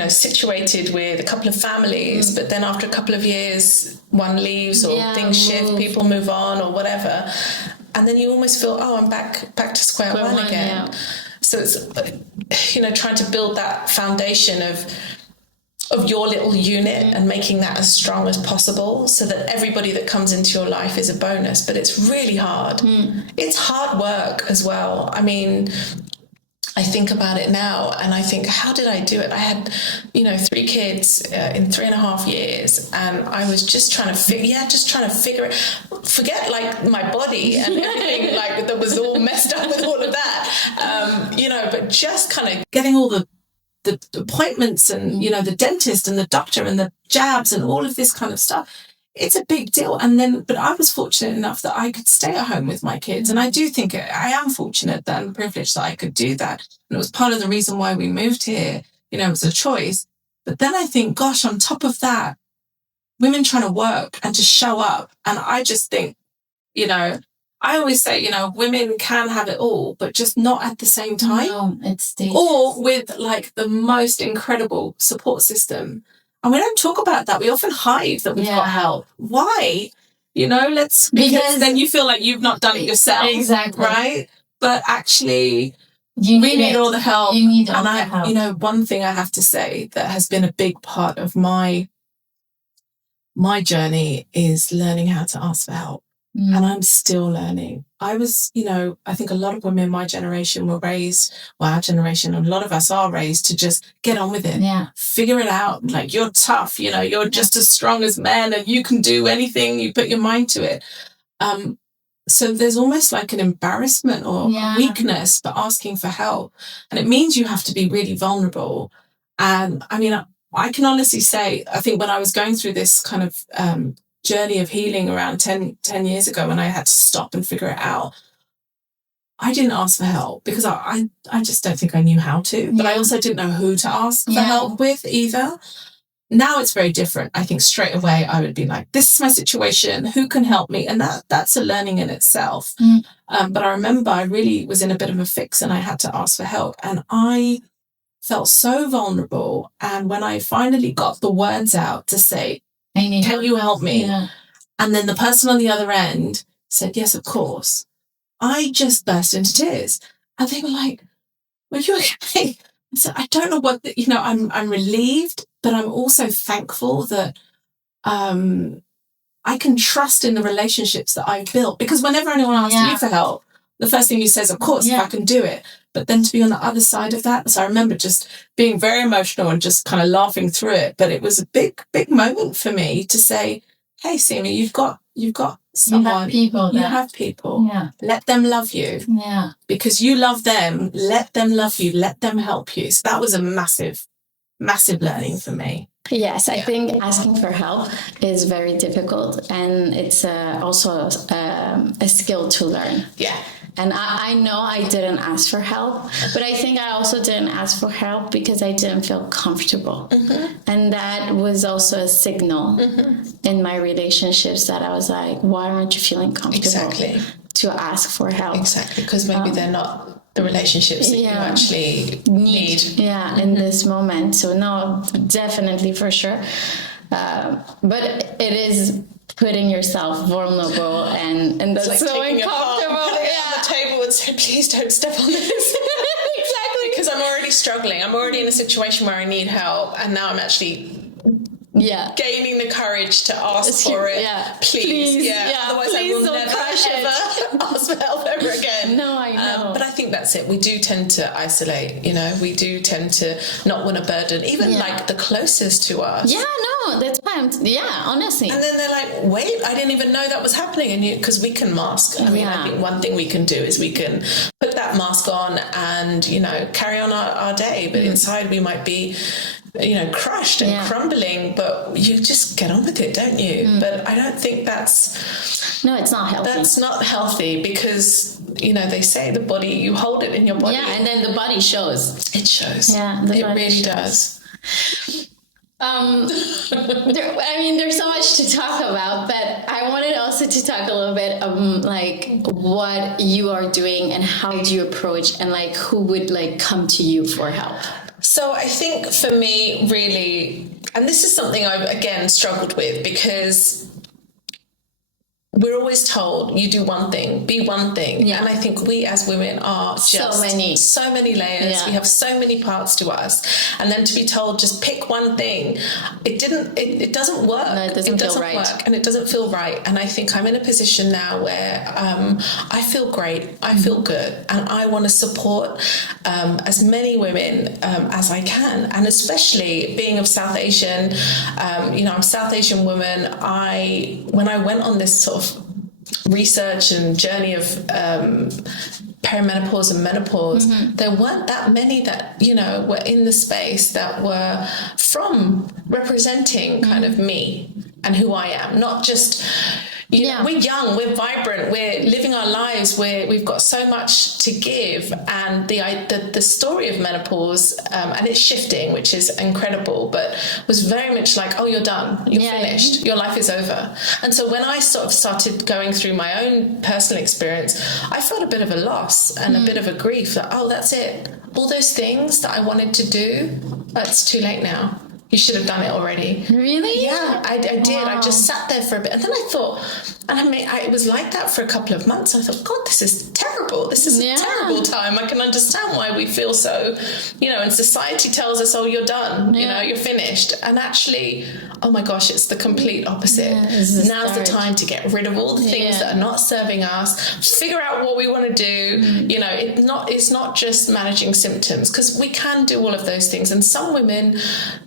situated with a couple of families, but then after a couple of years, one leaves or things shift, people move on or whatever. And then you almost feel, I'm back to square one again. So it's, trying to build that foundation of your little unit and making that as strong as possible so that everybody that comes into your life is a bonus. But it's really hard. It's hard work as well. I mean, I think about it now and I think, how did I do it? I had, 3 kids in 3.5 years, and I was just trying to figure it, forget like my body and everything like that was all messed up with all of that, but just kind of getting all the appointments and, the dentist and the doctor and the jabs and all of this kind of stuff. It's a big deal. But I was fortunate enough that I could stay at home with my kids. And I do think I am fortunate and privileged that I could do that. And it was part of the reason why we moved here, it was a choice. But then I think, gosh, on top of that, women trying to work and to show up. And I just think, I always say, women can have it all, but just not at the same time. No, it's dangerous. Or with like the most incredible support system. And we don't talk about that. We often hide that we've got help. Why? Because then you feel like you've not done it yourself. Exactly. Right? But actually, we need all the help. You need all the help. One thing I have to say that has been a big part of my journey is learning how to ask for help. And I'm still learning. I was, I think a lot of women in my generation were raised, our generation, a lot of us are raised to just get on with it. Yeah. Figure it out. Like, you're tough, you're just as strong as men and you can do anything. You put your mind to it. So there's almost like an embarrassment or weakness for asking for help. And it means you have to be really vulnerable. And I mean, I can honestly say, I think when I was going through this kind of, journey of healing around 10 years ago, when I had to stop and figure it out, I didn't ask for help because I just don't think I knew how to, but I also didn't know who to ask for help with either. Now it's very different. I think straight away I would be like, this is my situation. Who can help me? And that's a learning in itself. But I remember I really was in a bit of a fix and I had to ask for help. And I felt so vulnerable. And when I finally got the words out to say, can you help me? Yeah. And then the person on the other end said, yes, of course. I just burst into tears. And they were like, "Are you okay?" I said, I don't know what, I'm relieved, but I'm also thankful that I can trust in the relationships that I've built. Because whenever anyone asks you for help, the first thing you say is, of course, if I can do it. But then to be on the other side of that, so I remember just being very emotional and just kind of laughing through it. But it was a big, big moment for me to say, hey, Seema, you've got someone. You have people. Yeah. Let them love you. Yeah. Because you love them. Let them love you. Let them help you. So that was a massive, massive learning for me. Yes, I think asking for help is very difficult, and it's also a skill to learn. Yeah. And I know I didn't ask for help, but I think I also didn't ask for help because I didn't feel comfortable. And that was also a signal in my relationships that I was like, why aren't you feeling comfortable to ask for help? Exactly, because maybe they're not the relationships that you actually need. Yeah, in this moment. So no, definitely for sure. But it is putting yourself vulnerable and that's like so uncomfortable. On the table and say, please don't step on this. Exactly. Because I'm already struggling. I'm already in a situation where I need help, and now I'm actually gaining the courage to ask for it. Please. Otherwise I will never ever ask for help ever again. No, I know. But I think that's it. We do tend to isolate, we do tend to not want to burden even like the closest to us. Yeah, no, that's why honestly. And then they're like, wait, I didn't even know that was happening. And because we can mask. I mean, I think one thing we can do is we can put that mask on and, carry on our day. But inside we might be crushed and crumbling, but you just get on with it, don't you? But I don't think it's not healthy. That's not healthy because, they say the body, you hold it in your body. Yeah, and then the body shows. It shows. Yeah, it really does. There's so much to talk about, but I wanted also to talk a little bit like what you are doing and how do you approach and like who would like come to you for help. So I think for me, really, and this is something I've, again, struggled with because we're always told you do one thing, be one thing. Yeah. And I think we as women are just so many layers. Yeah. We have so many parts to us. And then to be told just pick one thing, it doesn't work. No, it doesn't feel work and it doesn't feel right. And I think I'm in a position now where I feel great, I feel good, and I want to support as many women as I can. And especially being of South Asian, I'm a South Asian woman. When I went on this sort of research and journey of perimenopause and menopause, there weren't that many that were in the space that were representing kind of me and who I am, not just we're young, we're vibrant, we're living our lives, we've got so much to give, and the story of menopause and it's shifting, which is incredible, but was very much like, oh, you're done, you're finished, your life is over. And so when I sort of started going through my own personal experience, I felt a bit of a loss and a bit of a grief that, oh, that's it, all those things that I wanted to do, it's too late now. You should have done it already. Really? Yeah, I did. Wow. I just sat there for a bit. And then I thought, it was like that for a couple of months. I thought, God, this is terrible. This is a terrible time. I can understand why we feel so, and society tells us, oh, you're done, you're finished. And actually, oh my gosh, it's the complete opposite. Yeah, now's the time to get rid of all the things that are not serving us, figure out what we want to do. It's not just managing symptoms, because we can do all of those things. And some women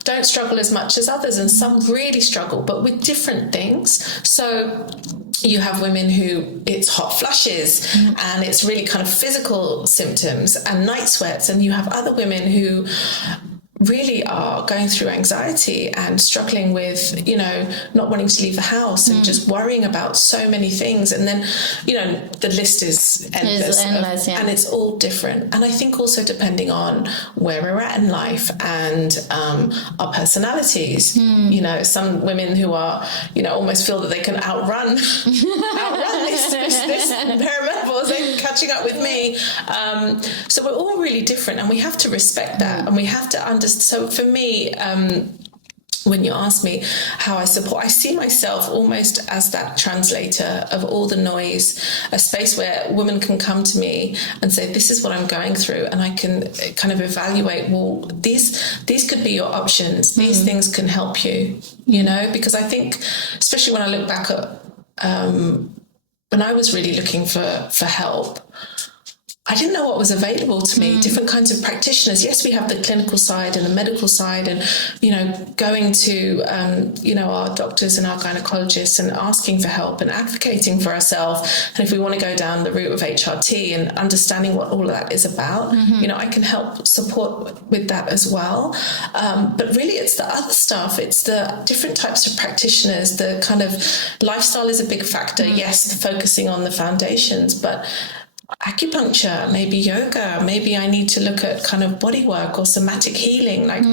don't struggle as much as others, and some really struggle, but with different things. So you have women who it's hot flushes and it's really kind of physical symptoms and night sweats, and you have other women who really are going through anxiety and struggling with, you know, not wanting to leave the house and just worrying about so many things. And then, you know, the list is endless. And it's all different. And I think also depending on where we're at in life and our personalities, you know, some women who are, you know, almost feel that they can outrun this perimenopause, they're catching up with me. So we're all really different, and we have to respect that, and we have to understand. So for me, when you ask me how I support, I see myself almost as that translator of all the noise, a space where women can come to me and say, this is what I'm going through, and I can kind of evaluate, well, these could be your options, these things can help you, you know, because I think, especially when I look back at when I was really looking for help, I didn't know what was available to me, different kinds of practitioners. Yes, we have the clinical side and the medical side, and, you know, going to, you know, our doctors and our gynecologists and asking for help and advocating for ourselves. And if we want to go down the route of HRT and understanding what all of that is about, you know, I can help support with that as well. But really it's the other stuff. It's the different types of practitioners. The kind of lifestyle is a big factor. Yes, focusing on the foundations, but acupuncture, maybe yoga, maybe I need to look at kind of body work or somatic healing, like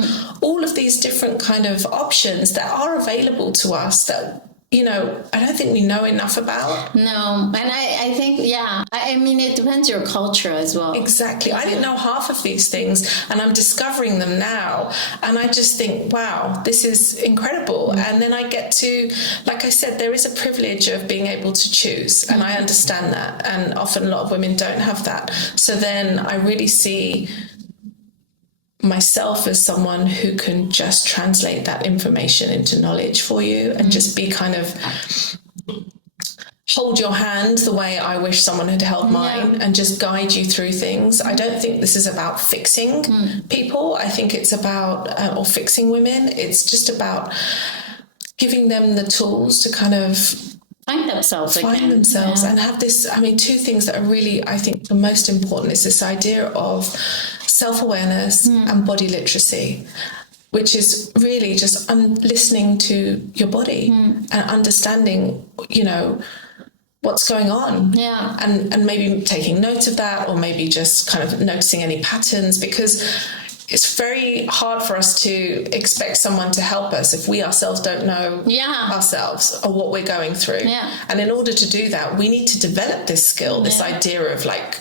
all of these different kind of options that are available to us that, you know, I don't think we know enough about. No, and I think, yeah, I mean, it depends your culture as well. Exactly. I didn't know half of these things, and I'm discovering them now. And I just think, wow, this is incredible. And then I get to, like I said, there is a privilege of being able to choose. And I understand that. And often a lot of women don't have that. So then I really see myself as someone who can just translate that information into knowledge for you and just be kind of hold your hand the way I wish someone had held mine and just guide you through things. I don't think this is about fixing people. I think it's about, or fixing women. It's just about giving them the tools to kind of find themselves and have this. I mean, two things that are really, I think, the most important is this idea of self-awareness and body literacy, which is really just listening to your body and understanding, you know, what's going on, and maybe taking note of that, or maybe just kind of noticing any patterns, because it's very hard for us to expect someone to help us if we ourselves don't know ourselves or what we're going through. And in order to do that, we need to develop this skill, this idea of like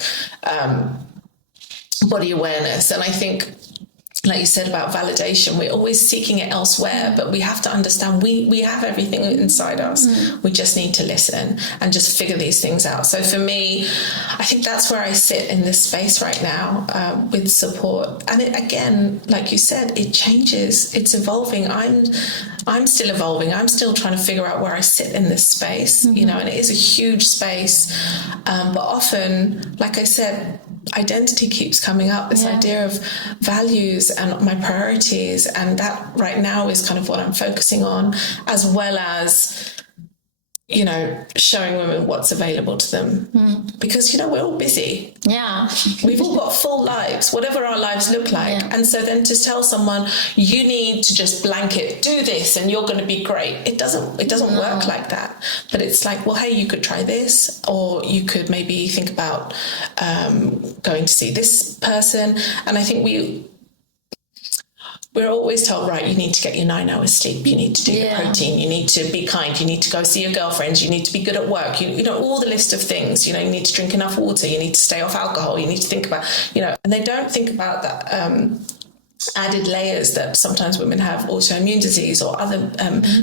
body awareness. And I think, like you said about validation, we're always seeking it elsewhere, but we have to understand we have everything inside us. We just need to listen and just figure these things out. So for me, I think that's where I sit in this space right now, with support. And it, again, like you said, it changes, it's evolving. I'm still evolving. I'm still trying to figure out where I sit in this space, you know, and it is a huge space. But often, like I said, identity keeps coming up, this idea of values and my priorities, and that right now is kind of what I'm focusing on, as well as, you know, showing women what's available to them. Because, you know, we're all busy. We've all got full lives, whatever our lives look like. And so then to tell someone, you need to just blanket, do this and you're going to be great. It doesn't work like that. But it's like, well, hey, you could try this, or you could maybe think about going to see this person. And I think we're always told, right, you need to get your 9 hours sleep, you need to do your protein, you need to be kind, you need to go see your girlfriends, you need to be good at work, you know, all the list of things, you know, you need to drink enough water, you need to stay off alcohol, you need to think about, you know, and they don't think about that added layers that sometimes women have, autoimmune disease or other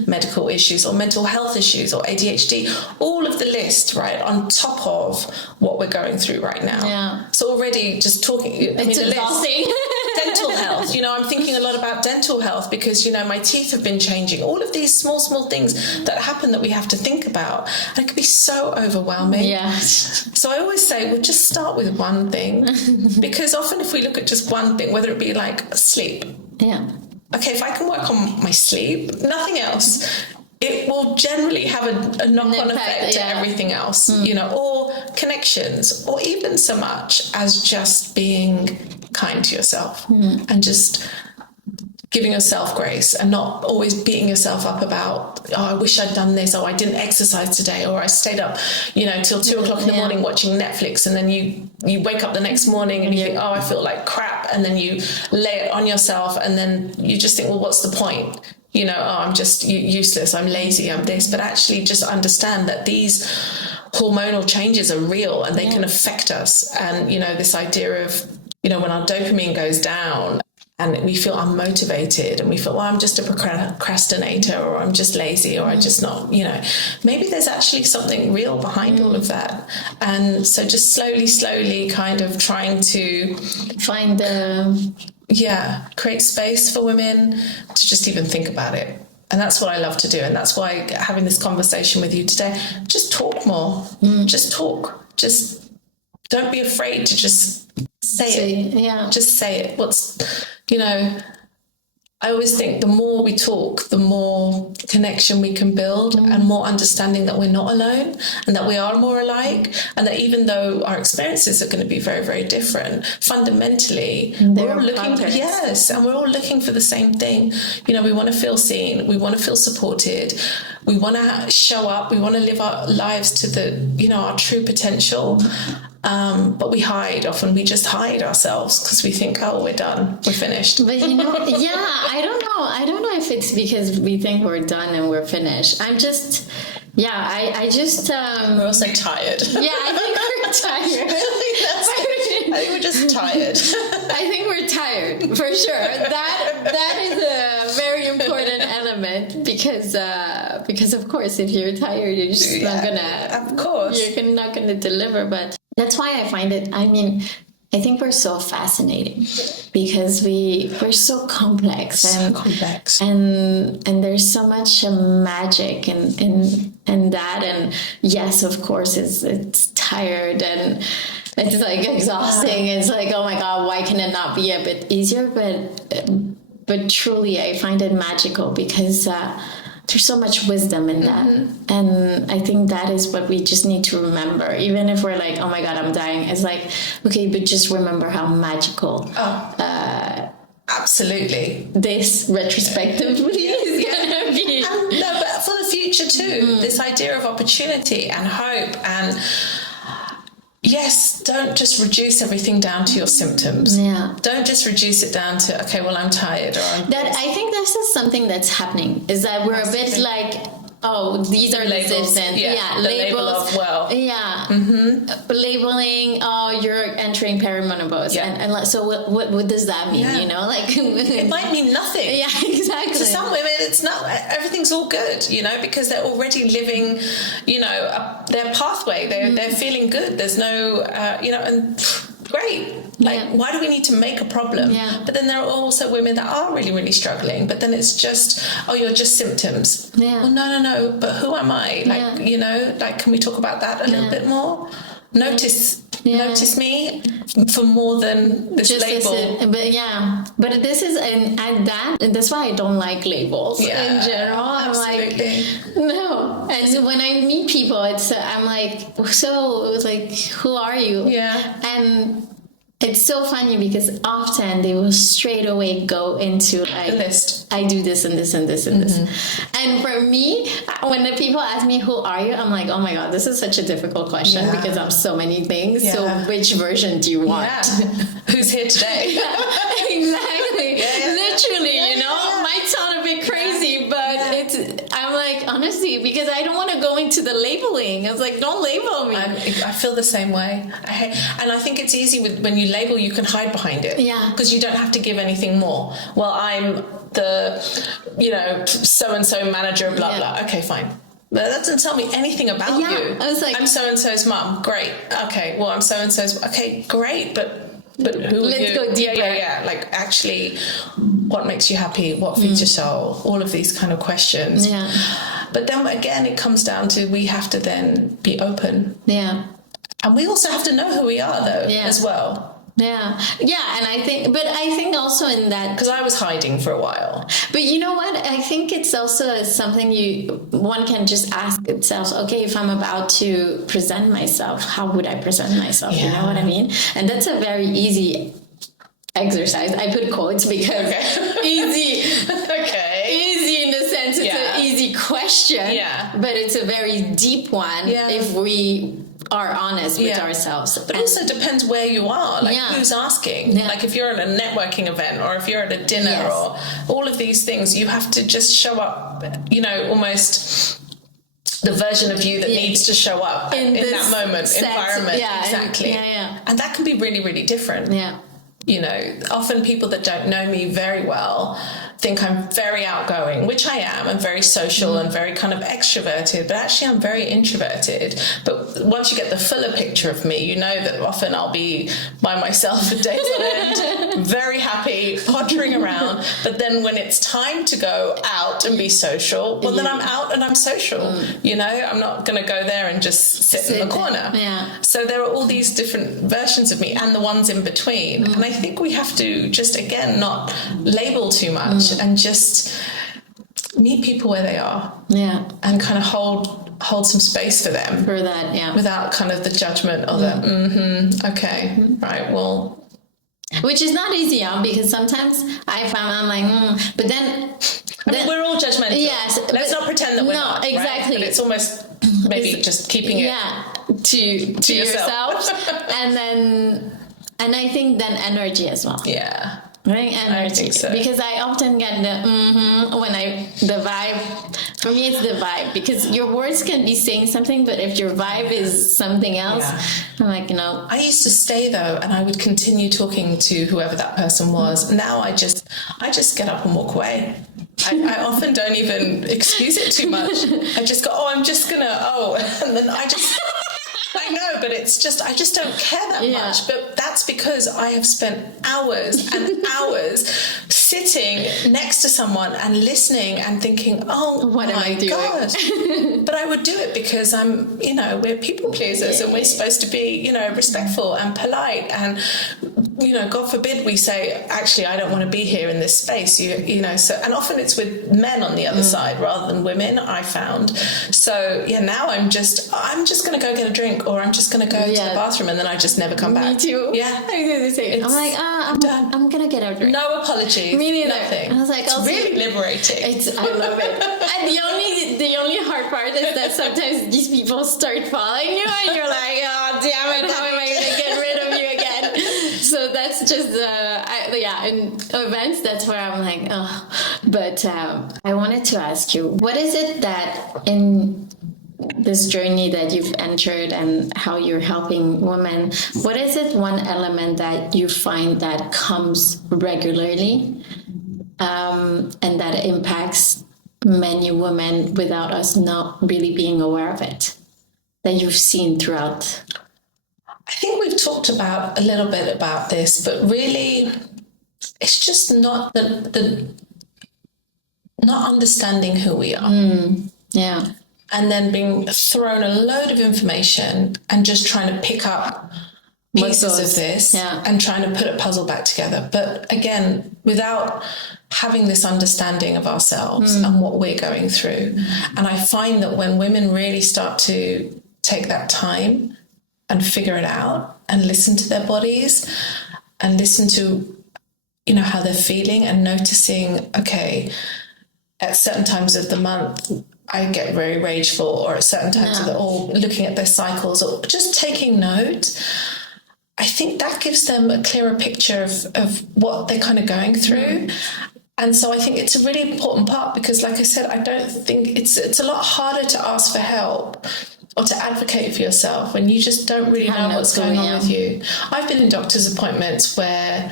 medical issues or mental health issues or ADHD, all of the list, right, on top of what we're going through right now. So already just talking, it's exhausting. Dental health, you know, I'm thinking a lot about dental health because, you know, my teeth have been changing, all of these small things that happen that we have to think about, and it can be so overwhelming. So I always say, well, just start with one thing, because often if we look at just one thing, whether it be like sleep, okay, if I can work on my sleep, nothing else, it will generally have a knock-on effect to everything else, you know, or connections, or even so much as just being kind to yourself and just giving yourself grace and not always beating yourself up about, oh, I wish I'd done this, or I didn't exercise today, or I stayed up, till 2:00 in the morning watching Netflix, and then you wake up the next morning and you think, oh, I feel like crap, and then you lay it on yourself, and then you just think, well, what's the point? Oh, I'm just useless, I'm lazy, I'm this. But actually just understand that these hormonal changes are real and they can affect us. And, this idea of, when our dopamine goes down and we feel unmotivated and we feel, well, I'm just a procrastinator, or I'm just lazy, or I just not, maybe there's actually something real behind all of that. And so just slowly kind of trying to find create space for women to just even think about it. And that's what I love to do. And that's why having this conversation with you today, just talk more, just talk, just don't be afraid to just say it. Yeah. Just say it. I always think the more we talk, the more connection we can build and more understanding that we're not alone and that we are more alike, and that even though our experiences are going to be very, very different, fundamentally, we're all looking and we're all looking for the same thing. We want to feel seen, we want to feel supported, we want to show up, we want to live our lives to our true potential. But we hide. Often we just hide ourselves because we think, oh, we're done, we're finished. But I don't know if it's because we think we're done and we're finished. I just we're also tired. Yeah, I think we're tired. I think we're just tired. I think we're tired for sure. That is a very important element because of course if you're tired you're just not gonna deliver. But that's why I find it. I think we're so fascinating because we're so complex and there's so much magic in that. And yes, of course, it's tired and it's like exhausting. It's like, oh my God, why can it not be a bit easier? But truly, I find it magical because there's so much wisdom in that. And I think that is what we just need to remember. Even if we're like, oh my God, I'm dying. It's like, okay, but just remember how magical. Absolutely. This retrospectively is going to be. No, but for the future too. This idea of opportunity and hope and... Yes, don't just reduce everything down to your symptoms. Yeah. Don't just reduce it down to, okay, well, I'm tired. I think this is something that's happening, is that we're a bit like, oh, these are labels. The label of, well. Yeah. Mm-hmm. Labeling, oh, you're entering perimenopause. Yeah. And so what does that mean? It might mean nothing. Yeah, exactly. To some women, it's not, everything's all good, because they're already living, their pathway. They're feeling good. There's no, and great. Why do we need to make a problem? Yeah. But then there are also women that are really, really struggling. But then it's just, oh, you're just symptoms. Yeah. Well, no. But who am I? Can we talk about that a little bit more? Notice me for more than this just label. But this is, and that's why I don't like labels in general. Absolutely. I'm like, no. And when I meet people, I'm like, so like, who are you? Yeah. And it's so funny because often they will straight away go into like the list. I do this and this and this and this. And for me, when the people ask me, who are you? I'm like, oh my God, this is such a difficult question because I'm so many things. Yeah. So which version do you want? Yeah. Who's here today? Exactly. Literally, might sound a bit crazy, but I'm like, honestly, because I don't want to go into the labeling. I was like, don't label me. I feel the same way. And I think it's easy when you label, you can hide behind it. Yeah. Because you don't have to give anything more. Well, I'm the, so-and-so manager, blah, blah. Okay, fine. But that doesn't tell me anything about you. I was like, I'm so-and-so's mum. Great. Okay. Well, I'm so-and-so's. Okay, great. But who let's go deeper. Yeah. Like, actually, what makes you happy? What feeds your soul? All of these kind of questions. Yeah. But then again, it comes down to we have to then be open. Yeah. And we also have to know who we are, though, as well. Yeah. And I think also in that, because I was hiding for a while. But you know what? I think it's also something one can just ask itself, okay, if I'm about to present myself, how would I present myself? Yeah. You know what I mean? And that's a very easy exercise. I put quotes because easy. Easy in the sense it's an easy question, but it's a very deep one if we are honest with ourselves. But it also depends where you are, like who's asking. Like if you're at a networking event or if you're at a dinner or all of these things, you have to just show up, you know, almost the version of you that needs to show up in that moment, environment. Exactly. And that can be really, really different. You know, often people that don't know me very well think I'm very outgoing, which I am. I'm very social and very kind of extroverted, but actually I'm very introverted. But once you get the fuller picture of me, you know that often I'll be by myself for days on end, very happy, pottering around. But then when it's time to go out and be social, well, then I'm out and I'm social. You know, I'm not going to go there and just sit in the corner. So there are all these different versions of me and the ones in between. And I think we have to just, again, not label too much. And just meet people where they are, and kind of hold some space for them, for that, without kind of the judgment or right, well, which is not easy, because sometimes I find I'm like, but then I mean, we're all judgmental. Yes, let's not pretend that we're not. Exactly. Right? But it's almost maybe just keeping it to yourself, and I think then energy as well. Right, energy. I think so. Because I often get the vibe. For me, it's the vibe, because your words can be saying something, but if your vibe is something else, I'm like, you know. I used to stay though, and I would continue talking to whoever that person was. Now I just get up and walk away. I often don't even excuse it too much. I just go, I'm just gonna, and then I know, but it's just, I just don't care that much. But that's because I have spent hours and hours sitting next to someone and listening and thinking, what am I doing? But I would do it because I'm, you know, we're people pleasers and we're supposed to be, you know, respectful and polite. And, you know, God forbid we say, actually, I don't want to be here in this space. You know, so, and often it's with men on the other side rather than women, I found. So now I'm just going to go get a drink, or I'm just going to go to the bathroom, and then I just never come back. Me too. Yeah. I'm like, I'm done. I'm going to get a drink. No apologies. Me neither. Nothing. I was like, it's really liberating. I love it. And the only hard part is that sometimes these people start following you, and you're like, oh, damn it, how am I going to get rid of you again? So that's just, in events, that's where I'm like, But I wanted to ask you, what is it that in this journey that you've entered and how you're helping women, what is it, one element that you find that comes regularly and that impacts many women without us not really being aware of it, that you've seen throughout? I think we've talked about a little bit about this, but really it's just not not understanding who we are. And then being thrown a load of information and just trying to pick up pieces of this and trying to put a puzzle back together. But again, without having this understanding of ourselves and what we're going through. And I find that when women really start to take that time and figure it out and listen to their bodies and listen to, you know, how they're feeling and noticing, okay, at certain times of the month, I get very rageful, or at certain times of or looking at their cycles, or just taking note, I think that gives them a clearer picture of what they're kind of going through. And so I think it's a really important part, because like I said, I don't think it's a lot harder to ask for help or to advocate for yourself when you just don't really know what's going on with you. I've been in doctor's appointments where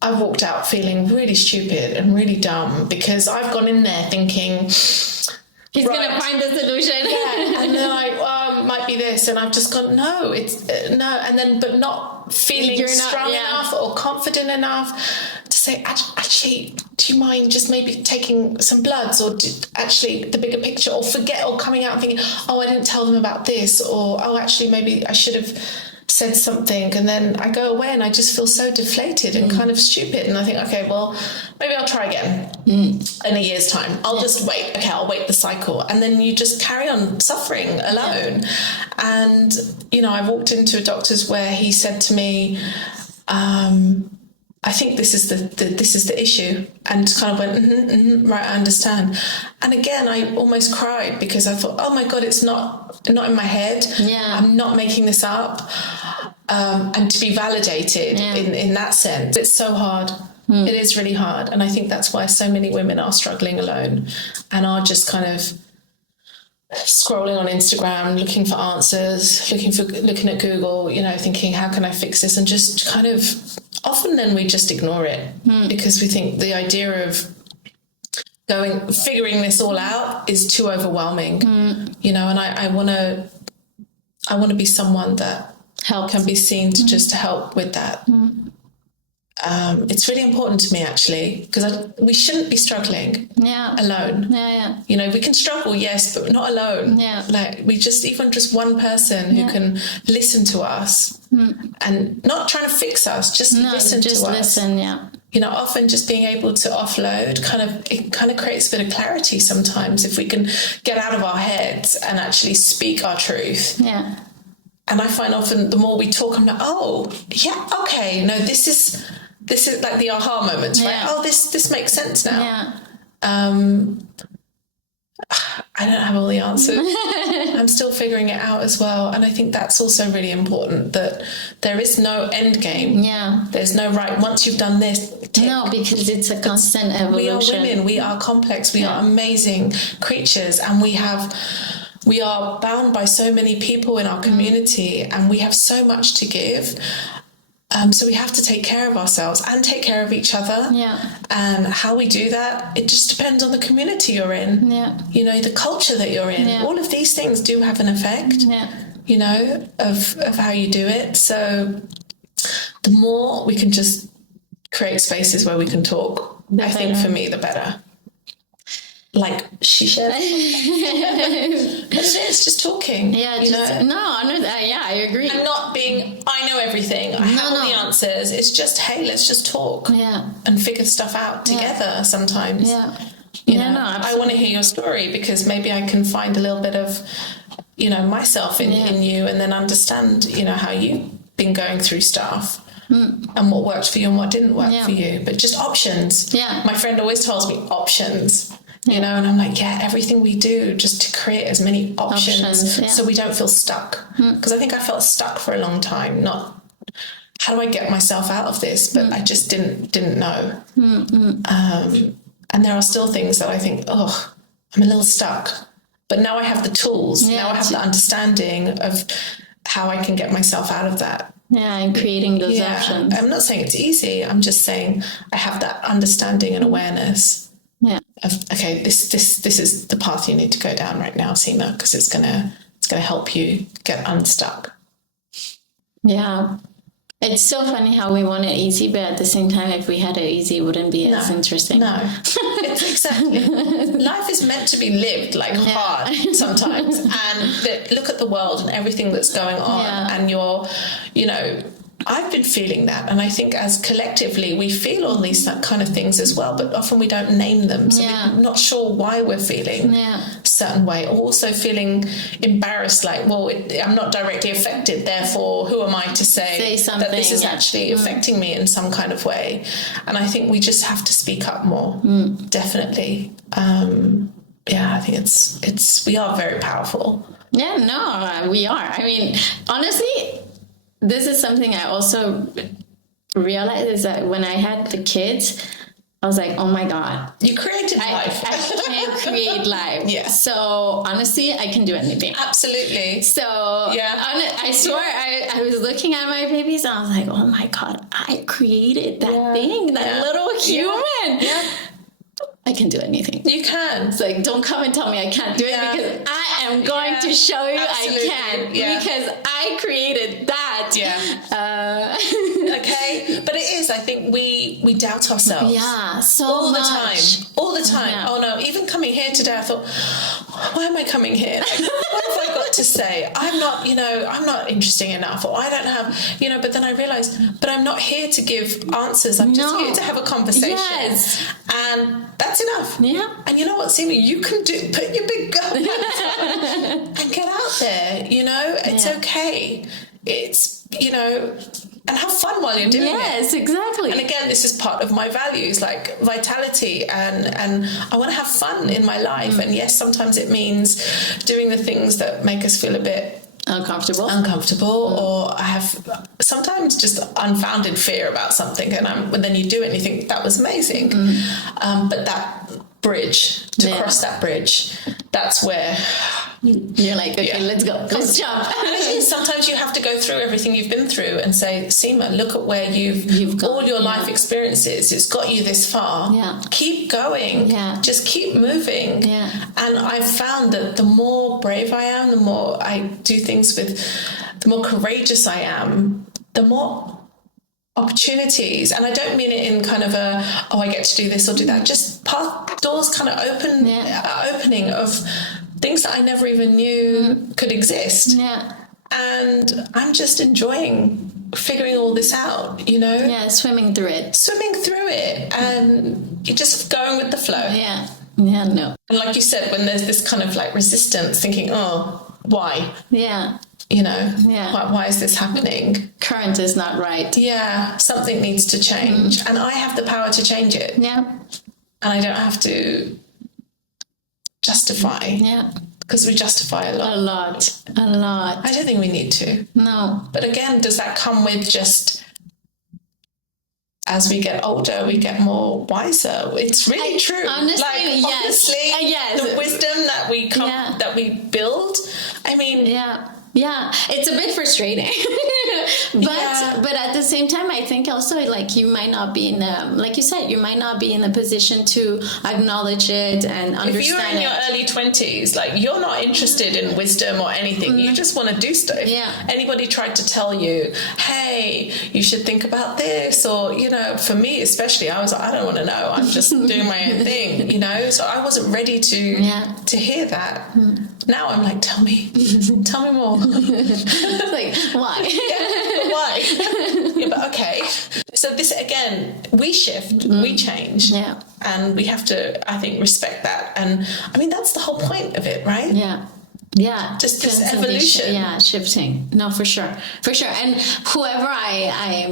I walked out feeling really stupid and really dumb, because I've gone in there thinking, he's going to find the solution. And they're like, well, it might be this. And I've just gone, no, it's no. And then, but not feeling strong enough or confident enough to say, actually, do you mind just maybe taking some bloods, or actually the bigger picture, or forget, or coming out and thinking, I didn't tell them about this, or, actually, maybe I should have said something. And then I go away and I just feel so deflated and kind of stupid. And I think, okay, well, maybe I'll try again in a year's time. I'll just wait. Okay, I'll wait the cycle. And then you just carry on suffering alone. And, you know, I walked into a doctor's where he said to me, I think this is the issue, and kind of went, right, I understand. And again, I almost cried because I thought, oh my God, it's not in my head. Yeah. I'm not making this up. And to be validated in that sense, it's so hard. It is really hard. And I think that's why so many women are struggling alone and are just kind of scrolling on Instagram, looking for answers, looking at Google, thinking, how can I fix this? And just kind of, often then we just ignore it because we think the idea of figuring this all out is too overwhelming, and I want to be someone that can be seen to just help with that. It's really important to me, actually, because we shouldn't be struggling alone. We can struggle, yes, but not alone. Like we even just one person who can listen to us and not trying to fix us, just listen to us. Often just being able to offload kind of creates a bit of clarity sometimes if we can get out of our heads and actually speak our truth. And I find often the more we talk, I'm like, oh, yeah, okay, no, this is like the aha moments, right? Oh, this makes sense now. I don't have all the answers. I'm still figuring it out as well. And I think that's also really important, that there is no end game. There's no right, once you've done this. No, because it's a constant evolution. We are women, we are complex, we are amazing creatures, and we are bound by so many people in our community, and we have so much to give. So we have to take care of ourselves and take care of each other. And how we do that, it just depends on the community you're in. The culture that you're in. All of these things do have an effect, of how you do it. So the more we can just create spaces where we can talk, I think for me, the better. Like she said, but it is just talking. I agree. And not being, I know everything, I have all the answers. It's just, hey, let's just talk and figure stuff out together sometimes. I want to hear your story because maybe I can find a little bit of, myself in you, and then understand, how you've been going through stuff. And what worked for you and what didn't work for you. But just options. My friend always tells me options. And I'm like, everything we do just to create as many options so we don't feel stuck. Because I think I felt stuck for a long time, not how do I get myself out of this? But I just didn't know. And there are still things that I think, I'm a little stuck. But now I have the tools. Now I have the understanding of how I can get myself out of that. And creating those options. I'm not saying it's easy. I'm just saying I have that understanding and awareness. Of, okay, this is the path you need to go down right now, Seema, because it's gonna help you get unstuck. It's so funny how we want it easy, but at the same time, if we had it easy, it wouldn't be as interesting. It's exactly. Life is meant to be lived hard sometimes, and look at the world and everything that's going on, and you're, I've been feeling that, and I think as collectively we feel all these kind of things as well, but often we don't name them, so we're not sure why we're feeling a certain way, or also feeling embarrassed, like, well, I'm not directly affected, therefore who am I to say that this is actually affecting me in some kind of way. And I think we just have to speak up more, definitely. I think it's we are very powerful. We are. I mean, honestly, this is something I also realized, is that when I had the kids, I was like, oh my God. You created life. I can create life. So honestly, I can do anything. Absolutely. So I swear, I was looking at my babies and I was like, oh my God, I created that thing, that little human. I can do anything. You can. It's like, don't come and tell me I can't do it, because I am going to show you I can, because I created that. Okay. But it is, I think we doubt ourselves. All the time. Oh no, even coming here today, I thought, why am I coming here? Like, what have I got to say? I'm not, I'm not interesting enough, or I don't have, but then I realized, but I'm not here to give answers. I'm just here to have a conversation. And that's enough. And you know what, Seema, you can put your big girl and get out there, it's okay. It's, have fun while you're doing it. Yes, exactly. And again, this is part of my values, like vitality, and I want to have fun in my life. And yes, sometimes it means doing the things that make us feel a bit uncomfortable, or I have sometimes just unfounded fear about something, and then you do it and you think that was amazing. But that bridge, to cross that bridge, that's where you're like, okay, let's go, let's jump. Sometimes you have to go through everything you've been through and say, Seema, look at where you've all your life experiences, it's got you this far. Keep going, just keep moving. And I've found that the more brave I am, the more I do things with, the more courageous I am, the more opportunities, and I don't mean it in kind of a, oh, I get to do this or do that, just doors kind of opening of things that I never even knew could exist. And I'm just enjoying figuring all this out, you know? Swimming through it, and you're just going with the flow. And like you said, when there's this kind of like resistance, thinking, oh, why? You know, why is this happening? Current is not right. Something needs to change. And I have the power to change it. And I don't have to justify. Because we justify a lot. I don't think we need to. No. But again, does that come with just, as we get older, we get more wiser? It's really true. Honestly, yes. The wisdom that we build. I mean, it's a bit frustrating, but at the same time, I think also like you might not be in like you said, you might not be in a position to acknowledge it and understand. If you're in your early 20s, like you're not interested in wisdom or anything, you just want to do stuff. Anybody tried to tell you, hey, you should think about this, or, you know, for me especially, I was like, I don't want to know. I'm just doing my own thing, you know. So I wasn't ready to hear that. Now I'm like, tell me more. It's like, why? Why? But okay. So this, again, we shift, we change. And we have to, I think, respect that. And I mean, that's the whole point of it, right? Just this evolution. Shifting. No, for sure. And whoever I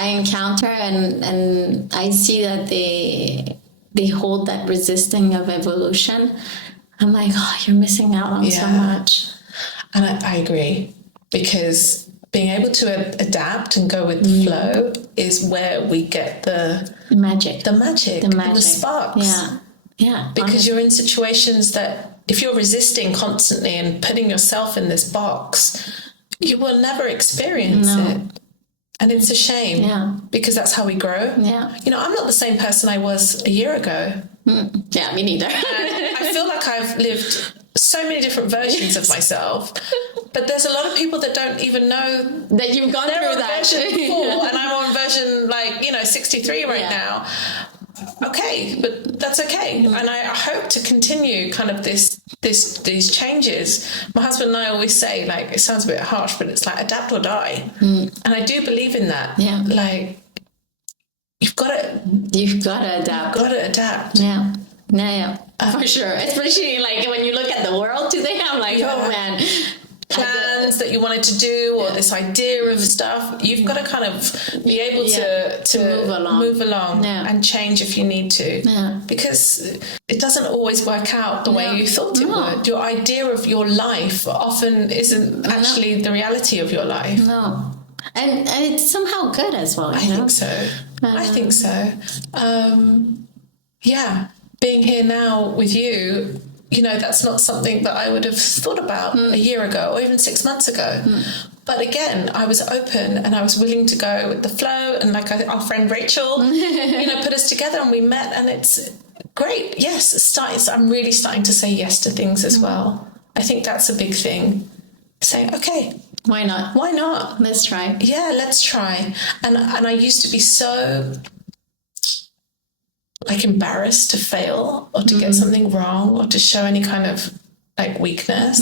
encounter and I see that they hold that resisting of evolution, I'm like, oh, you're missing out on so much. And I agree, because being able to adapt and go with the flow is where we get the magic and the sparks. Because honestly, you're in situations that if you're resisting constantly and putting yourself in this box, you will never experience it. And it's a shame because that's how we grow. You know, I'm not the same person I was a year ago. Yeah, me neither. I feel like I've lived so many different versions of myself, but there's a lot of people that don't even know that you've gone through that. Version 4, and I'm on version 63 right now. Okay, but that's okay. And I hope to continue kind of these changes. My husband and I always say, like, it sounds a bit harsh, but it's like adapt or die. And I do believe in that. Like, you've got to adapt. For sure. Especially like when you look at the world today, I'm like, oh man, plans that you wanted to do, or this idea of stuff, you've got to kind of be able to move along and change if you need to, because it doesn't always work out the way you thought it would. Your idea of your life often isn't actually the reality of your life. And it's somehow good as well. I think so. Being here now with you, you know, that's not something that I would have thought about a year ago or even 6 months ago. But again, I was open and I was willing to go with the flow. And like our friend Rachel, you know, put us together and we met, and it's great. Yes, I'm really starting to say yes to things as well. I think that's a big thing. Saying, okay, why not? Let's try. Yeah, let's try. And I used to be so like embarrassed to fail or to get something wrong or to show any kind of like weakness.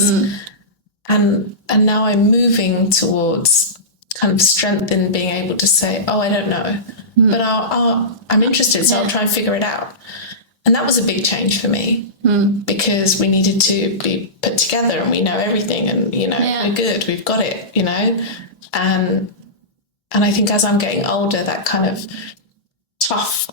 And now I'm moving towards kind of strength in being able to say, oh, I don't know, but I'm interested, so I'll try and figure it out. And that was a big change for me because we needed to be put together and we know everything and, you know, we're good, we've got it, you know. And And I think as I'm getting older, that kind of tough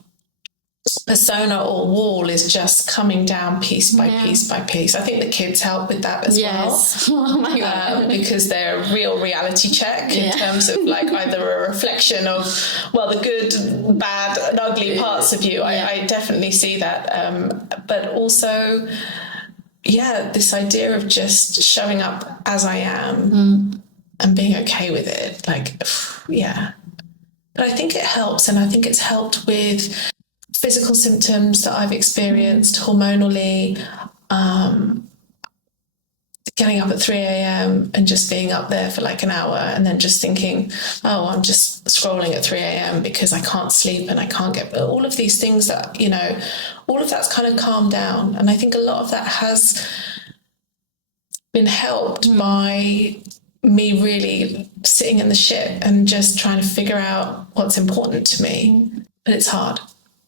persona or wall is just coming down piece by piece by piece. I think the kids help with that as well. Oh my God. Because they're a real reality check in terms of like either a reflection of, well, the good, bad and ugly parts of you. I definitely see that. But also, this idea of just showing up as I am and being okay with it. Like, But I think it helps. And I think it's helped with physical symptoms that I've experienced hormonally, getting up at 3 a.m. and just being up there for like an hour and then just thinking, oh, I'm just scrolling at 3 a.m. because I can't sleep and I can't get all of these things that, all of that's kind of calmed down. And I think a lot of that has been helped by me really sitting in the shit and just trying to figure out what's important to me. But it's hard.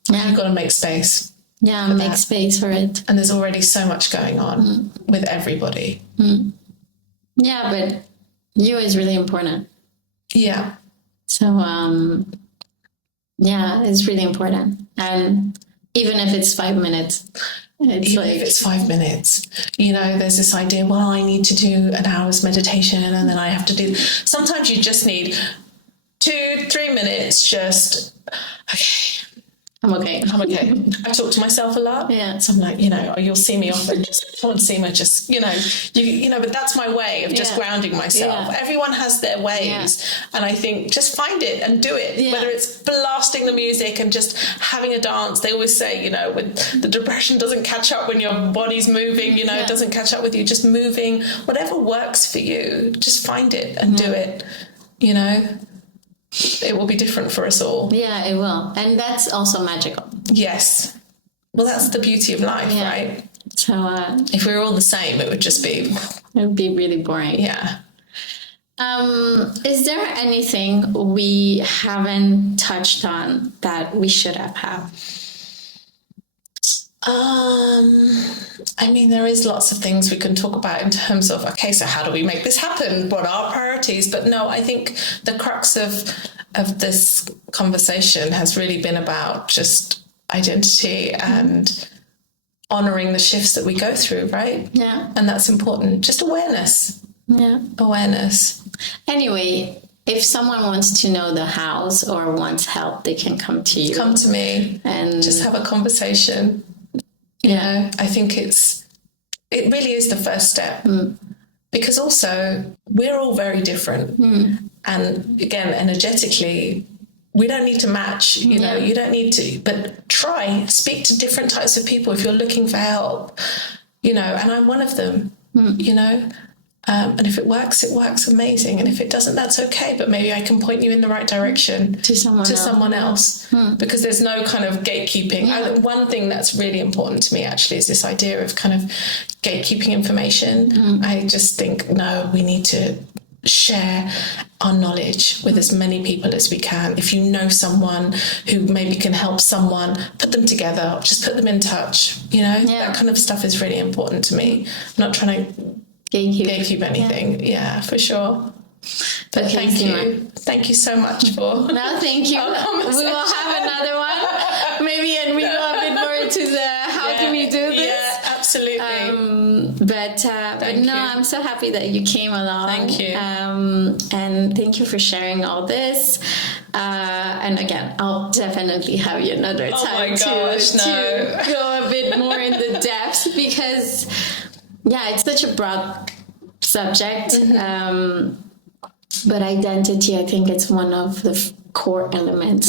Yeah. You've got to make space. Yeah, make space for it. And there's already so much going on with everybody. Yeah, but you is really important. Yeah. So, it's really important. And even if it's 5 minutes, if it's 5 minutes, there's this idea, well, I need to do an hour's meditation and then I have to do. Sometimes you just need 2-3 minutes, just, okay. I'm okay. I talk to myself a lot. Yeah. So I'm like, you'll see me often. Just come on, Seema, just, but that's my way of just grounding myself. Yeah. Everyone has their ways. Yeah. And I think just find it and do it. Yeah. Whether it's blasting the music and just having a dance. They always say, with the depression doesn't catch up when your body's moving, it doesn't catch up with you. Just moving, whatever works for you, just find it and do it, It will be different for us all. Yeah, it will. And that's also magical. Yes. Well, that's the beauty of life, right? So if we were all the same, it would just be... It would be really boring. Yeah. Is there anything we haven't touched on that we should have had? There is lots of things we can talk about in terms of, okay, so how do we make this happen? What are our priorities? But no, I think the crux of this conversation has really been about just identity and honouring the shifts that we go through, right? Yeah. And that's important. Just awareness. Yeah. Awareness. Anyway, if someone wants to know the hows or wants help, they can come to you. Come to me and just have a conversation. I think it really is the first step because also we're all very different. And again, energetically, we don't need to match, you don't need to, but speak to different types of people if you're looking for help, and I'm one of them, and if it works amazing. And if it doesn't, that's okay. But maybe I can point you in the right direction to someone else. Because there's no kind of gatekeeping. One thing that's really important to me actually is this idea of kind of gatekeeping information. I just think, no, we need to share our knowledge with as many people as we can. If you know someone who maybe can help someone, put them together, just put them in touch. That kind of stuff is really important to me. I'm not trying to gatekeep anything. Yeah, for sure. But thank you. Thank you so much for... No, thank you. We will have another one. Maybe, and we go a bit more into the how do we do this? Yeah, absolutely. But I'm so happy that you came along. Thank you. And thank you for sharing all this. And again, I'll definitely have you another time to go a bit more in the depths because... Yeah, it's such a broad subject, but identity, I think it's one of the core elements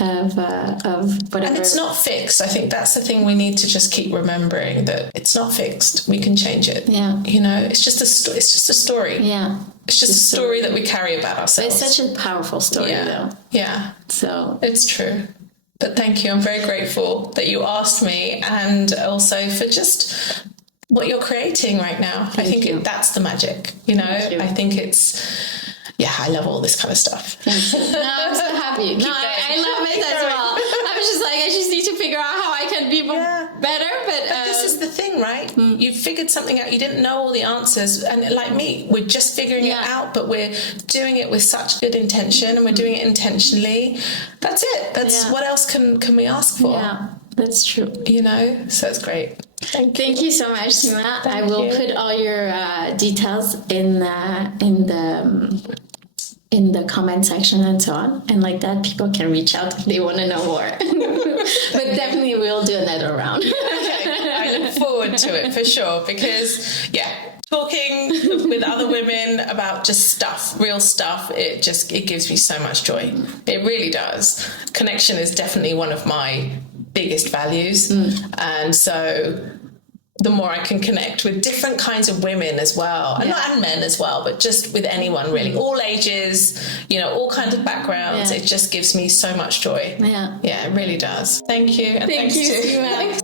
of whatever. And it's not fixed. I think that's the thing we need to just keep remembering, that it's not fixed. We can change it. Yeah, it's just a story. Yeah, it's just a story that we carry about ourselves. It's such a powerful story, though. Yeah, so it's true. But thank you. I'm very grateful that you asked me, and also for just what you're creating right now. I think that's the magic, I think it's, I love all this kind of stuff. Thank you. No, I'm so happy. I love it as well. I was just like, I just need to figure out how I can be better. But this is the thing, right? You figured something out. You didn't know all the answers. And like me, we're just figuring it out, but we're doing it with such good intention, and we're doing it intentionally. That's it. That's what else can we ask for? Yeah, that's true. You know, so it's great. Thank you so much, Seema. I will put all your details in the comment section and so on, and like that people can reach out if they want to know more. But definitely we'll do another round. Okay, I look forward to it for sure, because talking with other women about just stuff, real stuff, it gives me so much joy. It really does. Connection is definitely one of my biggest values, and so the more I can connect with different kinds of women as well, and men as well, but just with anyone really, all ages, you know, all kinds of backgrounds, it just gives me so much joy. Yeah, it really does. Thank you. And Thank you, thanks Seema.